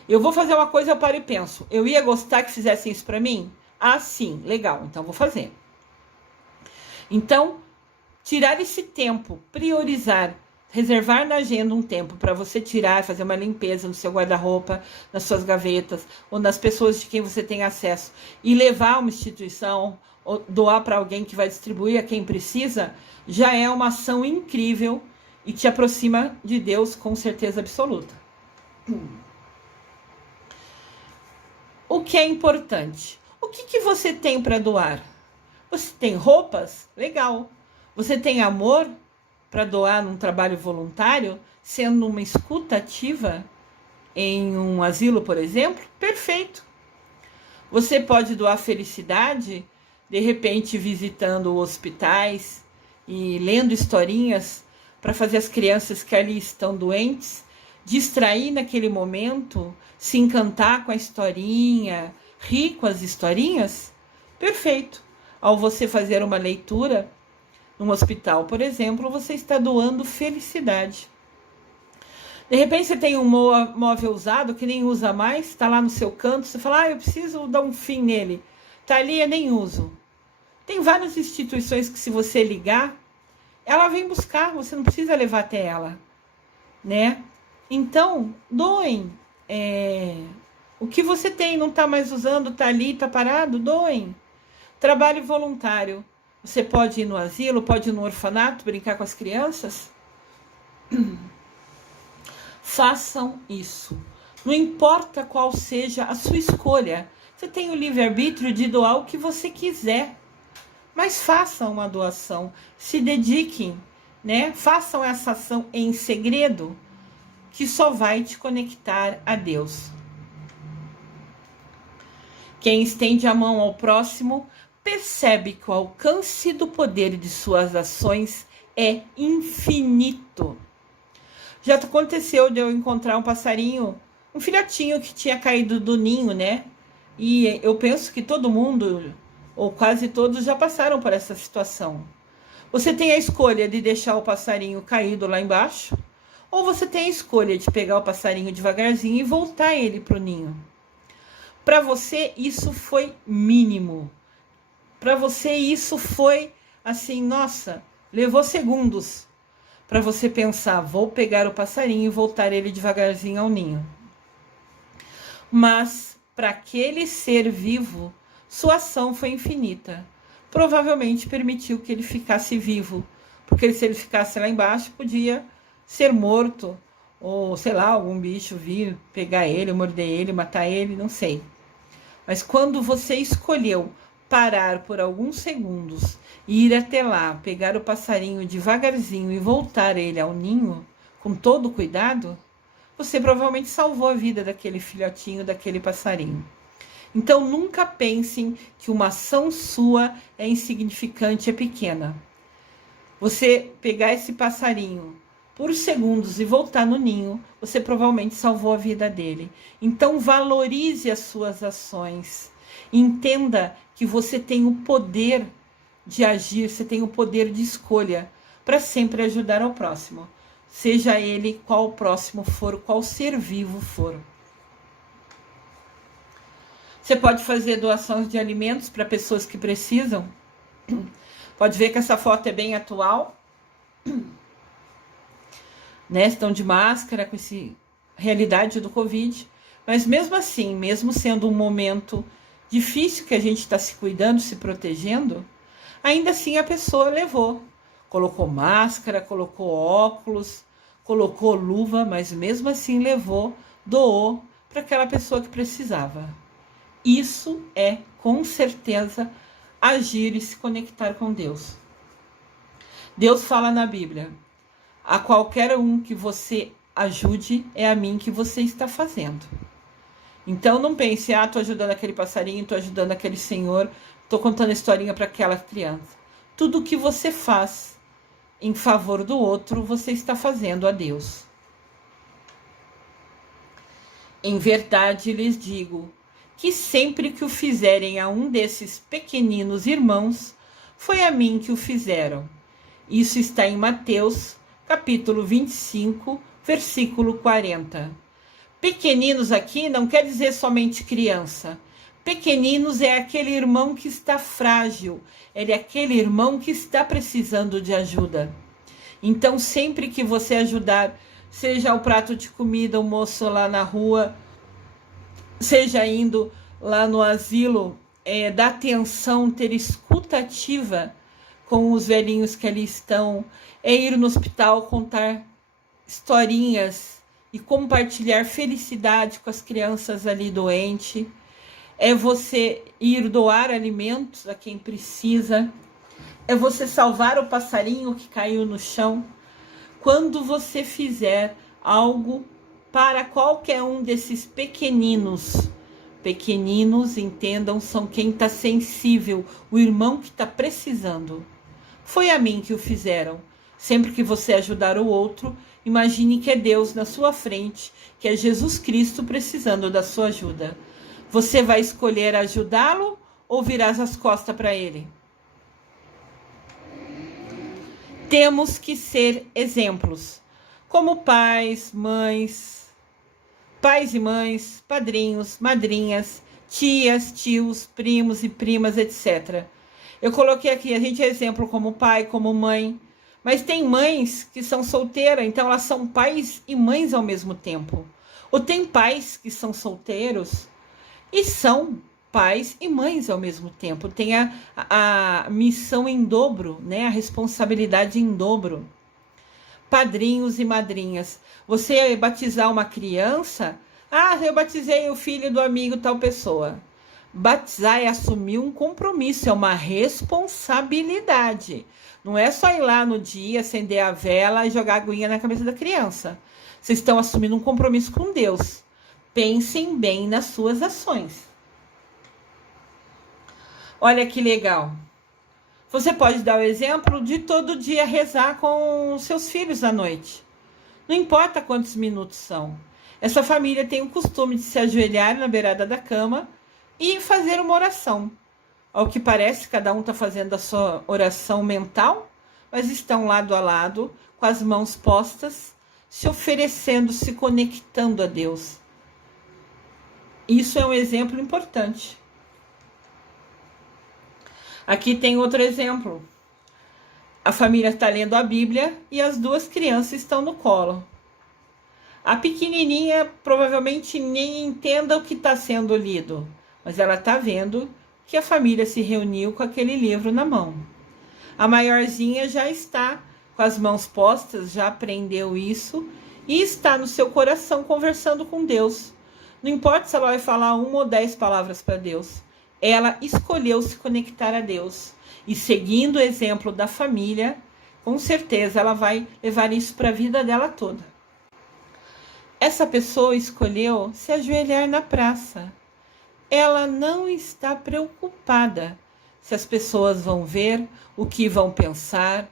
Eu vou fazer uma coisa, eu paro e penso. Eu ia gostar que fizessem isso para mim? Ah, sim, legal, então vou fazer. Então, tirar esse tempo, priorizar, reservar na agenda um tempo para você tirar, fazer uma limpeza no seu guarda-roupa, nas suas gavetas, ou nas pessoas de quem você tem acesso, e levar a uma instituição, ou doar para alguém que vai distribuir a quem precisa, já é uma ação incrível e te aproxima de Deus com certeza absoluta. O que é importante? O que você tem para doar? Você tem roupas? Legal. Você tem amor para doar num trabalho voluntário, sendo uma escuta ativa em um asilo, por exemplo? Perfeito. Você pode doar felicidade, de repente visitando hospitais e lendo historinhas para fazer as crianças que ali estão doentes distrair naquele momento, se encantar com a historinha, rir com as historinhas? Perfeito. Ao você fazer uma leitura num hospital, por exemplo, você está doando felicidade. De repente você tem um móvel usado que nem usa mais, está lá no seu canto, você fala, eu preciso dar um fim nele. Está ali, eu nem uso. Tem várias instituições que, se você ligar, ela vem buscar, você não precisa levar até ela, né? Então, doem. O que você tem, não está mais usando, está ali, está parado, doem. Trabalho voluntário. Você pode ir no asilo, pode ir no orfanato, brincar com as crianças. Façam isso. Não importa qual seja a sua escolha. Você tem o livre-arbítrio de doar o que você quiser. Mas façam uma doação. Se dediquem, né? Façam essa ação em segredo, que só vai te conectar a Deus. Quem estende a mão ao próximo percebe que o alcance do poder de suas ações é infinito. Já aconteceu de eu encontrar um passarinho, um filhotinho que tinha caído do ninho, né? E eu penso que todo mundo, ou quase todos, já passaram por essa situação. Você tem a escolha de deixar o passarinho caído lá embaixo, ou você tem a escolha de pegar o passarinho devagarzinho e voltar ele para o ninho. Para você, isso foi mínimo. Para você, isso foi assim, nossa, levou segundos para você pensar, vou pegar o passarinho e voltar ele devagarzinho ao ninho. Mas para aquele ser vivo, sua ação foi infinita. Provavelmente permitiu que ele ficasse vivo, porque se ele ficasse lá embaixo, podia ser morto, ou sei lá, algum bicho vir pegar ele, morder ele, matar ele, não sei. Mas quando você escolheu parar por alguns segundos e ir até lá, pegar o passarinho devagarzinho e voltar ele ao ninho, com todo cuidado, você provavelmente salvou a vida daquele filhotinho, daquele passarinho. Então nunca pensem que uma ação sua é insignificante, é pequena. Você pegar esse passarinho por segundos e voltar no ninho, você provavelmente salvou a vida dele. Então valorize as suas ações. Entenda que você tem o poder de agir, você tem o poder de escolha para sempre ajudar ao próximo. Seja ele qual o próximo for, qual ser vivo for. Você pode fazer doações de alimentos para pessoas que precisam. Pode ver que essa foto é bem atual. Né? Estão de máscara com essa realidade do Covid. Mas mesmo assim, mesmo sendo um momento difícil que a gente está se cuidando, se protegendo, ainda assim a pessoa levou. Colocou máscara, colocou óculos, colocou luva, mas mesmo assim levou, doou para aquela pessoa que precisava. Isso é, com certeza, agir e se conectar com Deus. Deus fala na Bíblia: a qualquer um que você ajude, é a mim que você está fazendo. Então não pense, estou ajudando aquele passarinho, estou ajudando aquele senhor, estou contando historinha para aquela criança. Tudo que você faz em favor do outro, você está fazendo a Deus. Em verdade lhes digo, que sempre que o fizerem a um desses pequeninos irmãos, foi a mim que o fizeram. Isso está em Mateus, capítulo 25, versículo 40. Pequeninos aqui não quer dizer somente criança. Pequeninos é aquele irmão que está frágil, ele é aquele irmão que está precisando de ajuda. Então, sempre que você ajudar, seja o prato de comida, o moço lá na rua, seja indo lá no asilo, dar atenção, ter escuta ativa com os velhinhos que ali estão, é ir no hospital contar historinhas e compartilhar felicidade com as crianças ali doentes, é você ir doar alimentos a quem precisa, é você salvar o passarinho que caiu no chão. Quando você fizer algo para qualquer um desses pequeninos, entendam, são quem está sensível, o irmão que está precisando. Foi a mim que o fizeram. Sempre que você ajudar o outro, imagine que é Deus na sua frente, que é Jesus Cristo precisando da sua ajuda. Você vai escolher ajudá-lo ou virás as costas para ele? Temos que ser exemplos, como pais e mães, padrinhos, madrinhas, tias, tios, primos e primas, etc. Eu coloquei aqui, a gente é exemplo como pai, como mãe, mas tem mães que são solteiras, então elas são pais e mães ao mesmo tempo. Ou tem pais que são solteiros e são pais e mães ao mesmo tempo. Tem a missão em dobro, né? A responsabilidade em dobro. Padrinhos e madrinhas. Você batizar uma criança, eu batizei o filho do amigo tal pessoa. Batizar é assumir um compromisso, é uma responsabilidade. Não é só ir lá no dia, acender a vela e jogar a aguinha na cabeça da criança. Vocês estão assumindo um compromisso com Deus. Pensem bem nas suas ações. Olha que legal. Você pode dar o exemplo de todo dia rezar com seus filhos à noite. Não importa quantos minutos são. Essa família tem o costume de se ajoelhar na beirada da cama e fazer uma oração. Ao que parece, cada um está fazendo a sua oração mental, mas estão lado a lado, com as mãos postas, se oferecendo, se conectando a Deus. Isso é um exemplo importante. Aqui tem outro exemplo. A família está lendo a Bíblia e as duas crianças estão no colo. A pequenininha provavelmente nem entenda o que está sendo lido, mas ela está vendo que a família se reuniu com aquele livro na mão. A maiorzinha já está com as mãos postas, já aprendeu isso e está no seu coração conversando com Deus. Não importa se ela vai falar 1 ou 10 palavras para Deus. Ela escolheu se conectar a Deus. E seguindo o exemplo da família, com certeza ela vai levar isso para a vida dela toda. Essa pessoa escolheu se ajoelhar na praça. Ela não está preocupada se as pessoas vão ver, o que vão pensar.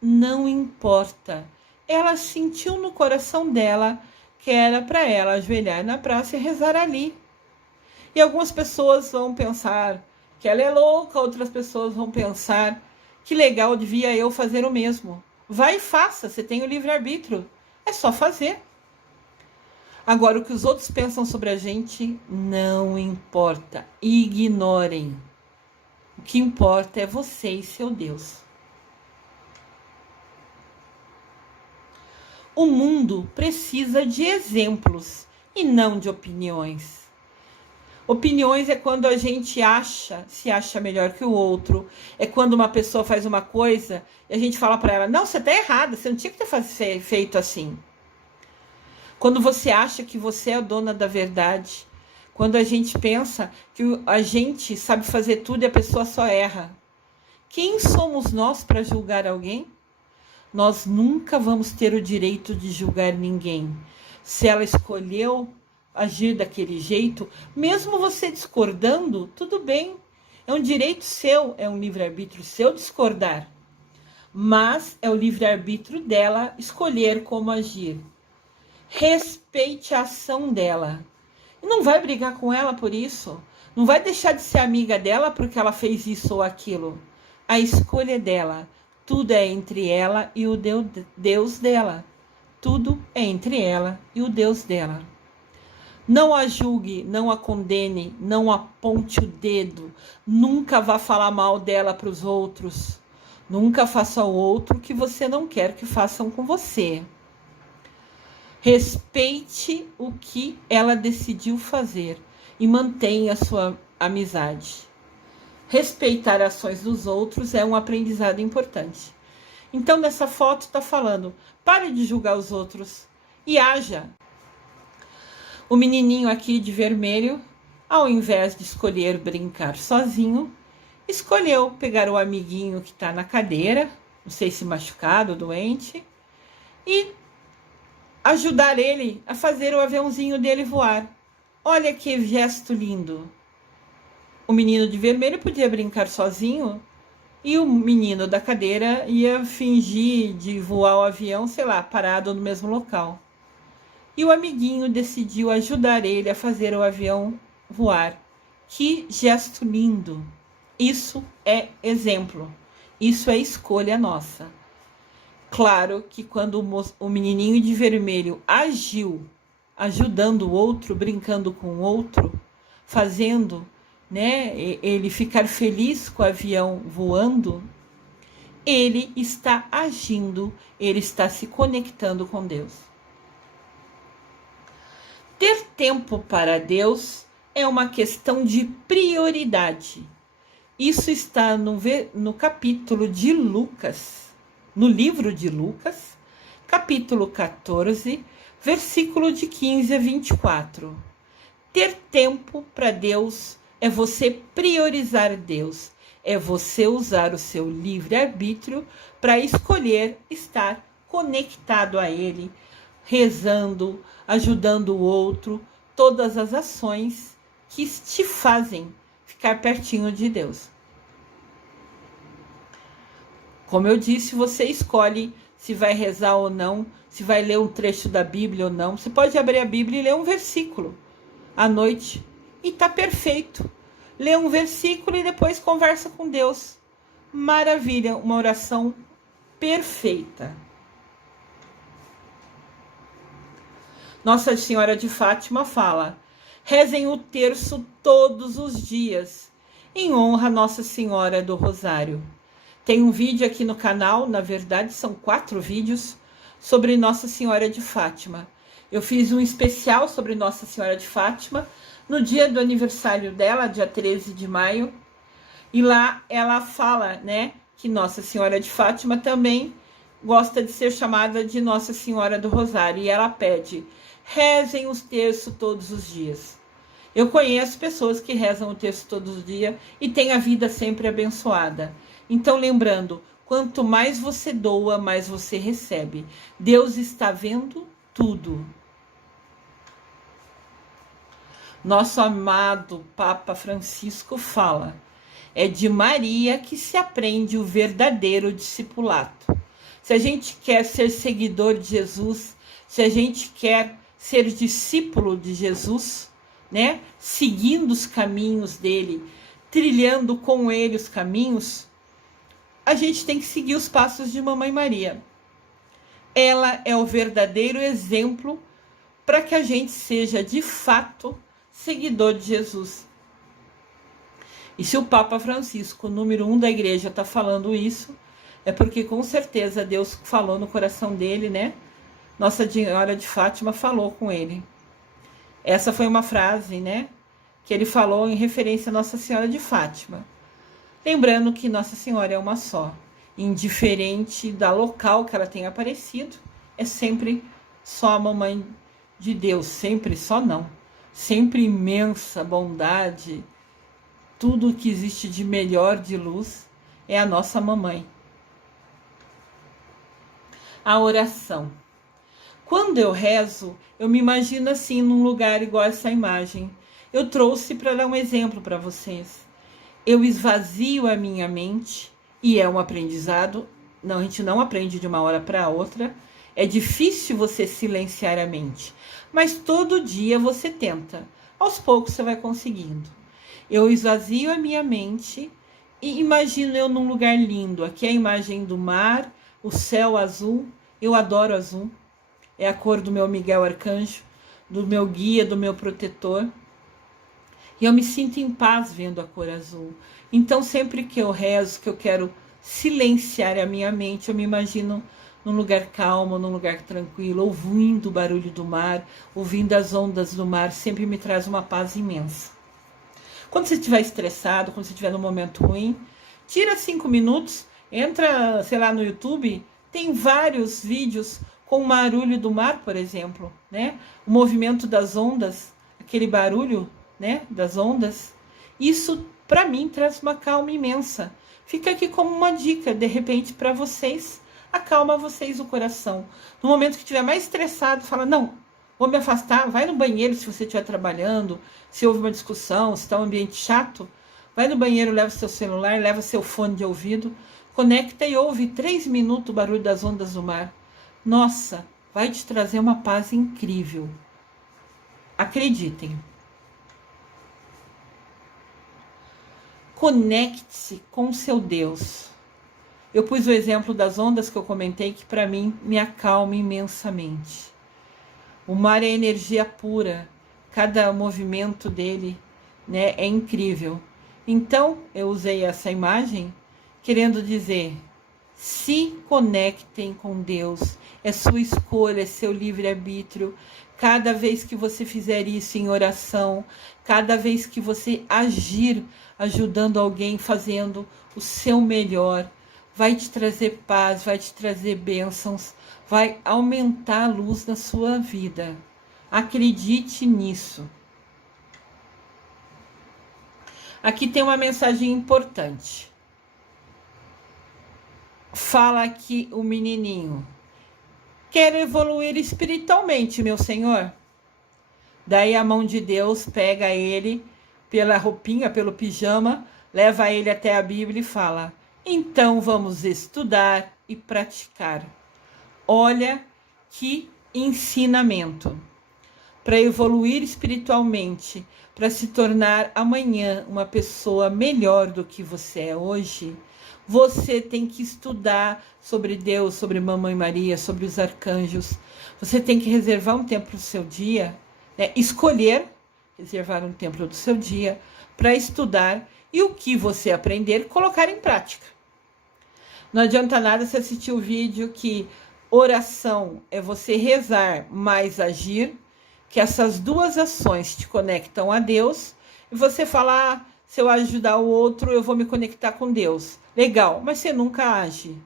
Não importa. Ela sentiu no coração dela que era para ela ajoelhar na praça e rezar ali. E algumas pessoas vão pensar que ela é louca, outras pessoas vão pensar que legal, devia eu fazer o mesmo. Vai e faça, você tem o livre-arbítrio. É só fazer. Agora, o que os outros pensam sobre a gente não importa. Ignorem. O que importa é você e seu Deus. O mundo precisa de exemplos e não de opiniões. Opiniões é quando a gente se acha melhor que o outro. É quando uma pessoa faz uma coisa e a gente fala para ela, não, você está errada, você não tinha que ter feito assim. Quando você acha que você é a dona da verdade. Quando a gente pensa que a gente sabe fazer tudo e a pessoa só erra. Quem somos nós para julgar alguém? Nós nunca vamos ter o direito de julgar ninguém. Se ela escolheu agir daquele jeito, mesmo você discordando, tudo bem. É um direito seu, é um livre-arbítrio seu discordar. Mas é o livre-arbítrio dela escolher como agir. Respeite a ação dela. E não vai brigar com ela por isso. Não vai deixar de ser amiga dela porque ela fez isso ou aquilo. A escolha é dela. Tudo é entre ela e o Deus dela. Tudo é entre ela e o Deus dela. Não a julgue, não a condene, não aponte o dedo. Nunca vá falar mal dela para os outros. Nunca faça ao outro o que você não quer que façam com você. Respeite o que ela decidiu fazer e mantenha a sua amizade. Respeitar ações dos outros é um aprendizado importante. Então, nessa foto está falando, pare de julgar os outros e haja. O menininho aqui de vermelho, ao invés de escolher brincar sozinho, escolheu pegar o amiguinho que está na cadeira, não sei se machucado, doente, e ajudar ele a fazer o aviãozinho dele voar. Olha que gesto lindo. O menino de vermelho podia brincar sozinho e o menino da cadeira ia fingir de voar o avião, sei lá, parado no mesmo local. E o amiguinho decidiu ajudar ele a fazer o avião voar. Que gesto lindo! Isso é exemplo. Isso é escolha nossa. Claro que quando o menininho de vermelho agiu, ajudando o outro, brincando com o outro, fazendo, ele ficar feliz com o avião voando, ele está agindo, ele está se conectando com Deus. Ter tempo para Deus é uma questão de prioridade. Isso está no capítulo de Lucas, no livro de Lucas, capítulo 14, versículo de 15 a 24. Ter tempo para Deus é você priorizar Deus, é você usar o seu livre-arbítrio para escolher estar conectado a Ele, rezando, ajudando o outro, todas as ações que te fazem ficar pertinho de Deus. Como eu disse, você escolhe se vai rezar ou não, se vai ler um trecho da Bíblia ou não. Você pode abrir a Bíblia e ler um versículo à noite e tá perfeito. Lê um versículo e depois conversa com Deus. Maravilha, uma oração perfeita. Nossa Senhora de Fátima fala: rezem o terço todos os dias, em honra a Nossa Senhora do Rosário. Tem um vídeo aqui no canal, na verdade são 4 vídeos, sobre Nossa Senhora de Fátima. Eu fiz um especial sobre Nossa Senhora de Fátima no dia do aniversário dela, dia 13 de maio. E lá ela fala, né, que Nossa Senhora de Fátima também gosta de ser chamada de Nossa Senhora do Rosário. E ela pede, rezem os terços todos os dias. Eu conheço pessoas que rezam o terço todos os dias e têm a vida sempre abençoada. Então, lembrando, quanto mais você doa, mais você recebe. Deus está vendo tudo. Nosso amado Papa Francisco fala, é de Maria que se aprende o verdadeiro discipulato. Se a gente quer ser seguidor de Jesus, se a gente quer ser discípulo de Jesus, né, seguindo os caminhos dele, trilhando com ele os caminhos, a gente tem que seguir os passos de Mamãe Maria. Ela é o verdadeiro exemplo para que a gente seja de fato seguidor de Jesus. E se o Papa Francisco, número 1 da igreja, está falando isso, é porque com certeza Deus falou no coração dele, né? Nossa Senhora de Fátima falou com ele. Essa foi uma frase, né, que ele falou em referência a Nossa Senhora de Fátima. Lembrando que Nossa Senhora é uma só, indiferente da local que ela tenha aparecido, é sempre só a Mamãe de Deus, sempre só não. Sempre imensa bondade, tudo que existe de melhor, de luz, é a nossa mamãe. A oração. Quando eu rezo, eu me imagino assim, num lugar igual a essa imagem. Eu trouxe para dar um exemplo para vocês. Eu esvazio a minha mente, e é um aprendizado. Não, a gente não aprende de uma hora para outra. É difícil você silenciar a mente, mas todo dia você tenta. Aos poucos você vai conseguindo. Eu esvazio a minha mente e imagino eu num lugar lindo. Aqui é a imagem do mar, o céu azul. Eu adoro azul. É a cor do meu Miguel Arcanjo, do meu guia, do meu protetor. E eu me sinto em paz vendo a cor azul. Então, sempre que eu rezo, que eu quero silenciar a minha mente, eu me imagino num lugar calmo, num lugar tranquilo, ouvindo o barulho do mar, ouvindo as ondas do mar, sempre me traz uma paz imensa. Quando você estiver estressado, quando você estiver num momento ruim, tira 5 minutos, entra, sei lá, no YouTube, tem vários vídeos com o barulho do mar, por exemplo, né? O movimento das ondas, aquele barulho, né, das ondas. Isso, para mim, traz uma calma imensa. Fica aqui como uma dica, de repente, para vocês, acalma vocês o coração. No momento que estiver mais estressado, fala, não, vou me afastar, vai no banheiro se você estiver trabalhando, se houve uma discussão, se está um ambiente chato, vai no banheiro, leva seu celular, leva seu fone de ouvido, conecta e ouve 3 minutos o barulho das ondas do mar. Nossa, vai te trazer uma paz incrível. Acreditem. Conecte-se com seu Deus. Eu pus o exemplo das ondas que eu comentei, que para mim me acalma imensamente. O mar é energia pura, cada movimento dele, né, é incrível. Então, eu usei essa imagem querendo dizer, se conectem com Deus, é sua escolha, é seu livre-arbítrio. Cada vez que você fizer isso em oração, cada vez que você agir ajudando alguém, fazendo o seu melhor, vai te trazer paz, vai te trazer bênçãos, vai aumentar a luz na sua vida. Acredite nisso. Aqui tem uma mensagem importante. Fala aqui o menininho. Quero evoluir espiritualmente, meu Senhor. Daí a mão de Deus pega ele pela roupinha, pelo pijama, leva ele até a Bíblia e fala, então vamos estudar e praticar. Olha que ensinamento. Para evoluir espiritualmente, para se tornar amanhã uma pessoa melhor do que você é hoje, você tem que estudar sobre Deus, sobre Mamãe Maria, sobre os arcanjos. Você tem que reservar um tempo do seu dia, né? Escolher reservar um tempo do seu dia para estudar e o que você aprender, colocar em prática. Não adianta nada você assistir o vídeo que Oração é você rezar mais agir, que essas duas ações te conectam a Deus. E você fala, se eu ajudar o outro, eu vou me conectar com Deus. Legal, mas você nunca age.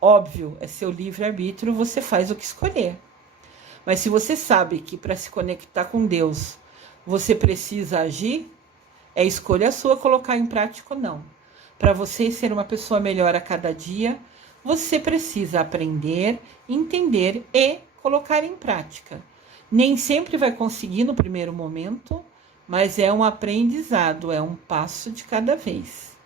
Óbvio, é seu livre-arbítrio, você faz o que escolher. Mas se você sabe que para se conectar com Deus, você precisa agir, é escolha sua colocar em prática ou não. Para você ser uma pessoa melhor a cada dia, você precisa aprender, entender e colocar em prática. Nem sempre vai conseguir no primeiro momento, mas é um aprendizado, é um passo de cada vez.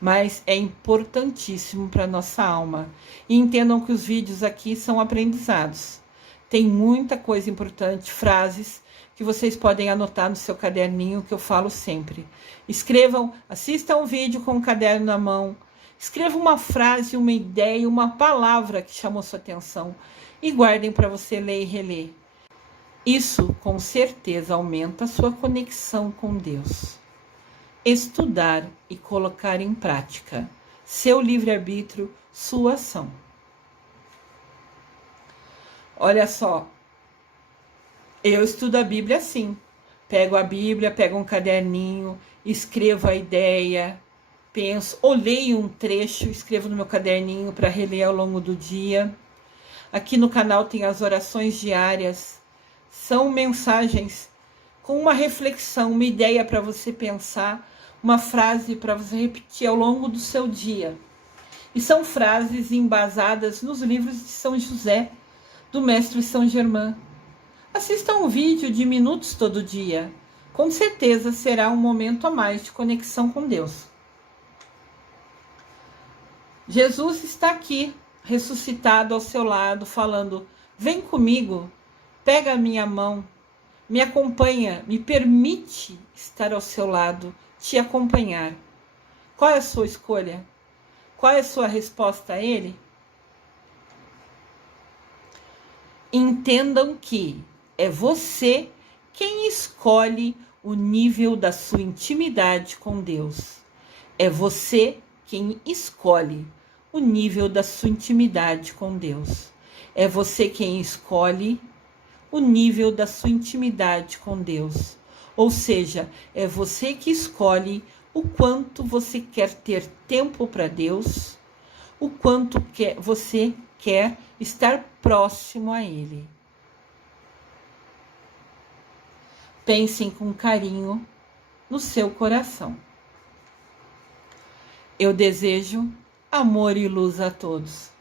Mas é importantíssimo para a nossa alma. E entendam que os vídeos aqui são aprendizados. Tem muita coisa importante, frases que vocês podem anotar no seu caderninho, que eu falo sempre. Escrevam, assistam um vídeo com o caderno na mão. Escreva uma frase, uma ideia, uma palavra que chamou sua atenção e guardem para você ler e reler. Isso, com certeza, aumenta a sua conexão com Deus. Estudar e colocar em prática. Seu livre-arbítrio, sua ação. Olha só, eu estudo a Bíblia assim. Pego a Bíblia, pego um caderninho, escrevo a ideia, penso, ou leio um trecho, escrevo no meu caderninho para reler ao longo do dia. Aqui no canal tem as orações diárias. São mensagens com uma reflexão, uma ideia para você pensar, uma frase para você repetir ao longo do seu dia. E são frases embasadas nos livros de São José, do Mestre São Germain. Assista um vídeo de minutos todo dia. Com certeza será um momento a mais de conexão com Deus. Jesus está aqui, ressuscitado ao seu lado, falando: vem comigo, pega a minha mão, me acompanha, me permite estar ao seu lado, te acompanhar. Qual é a sua escolha? Qual é a sua resposta a Ele? Entendam que é você quem escolhe o nível da sua intimidade com Deus. É você quem escolhe o nível da sua intimidade com Deus. É você quem escolhe o nível da sua intimidade com Deus. Ou seja, é você que escolhe o quanto você quer ter tempo para Deus, o quanto você quer estar próximo a Ele. Pensem com carinho no seu coração. Eu desejo amor e luz a todos.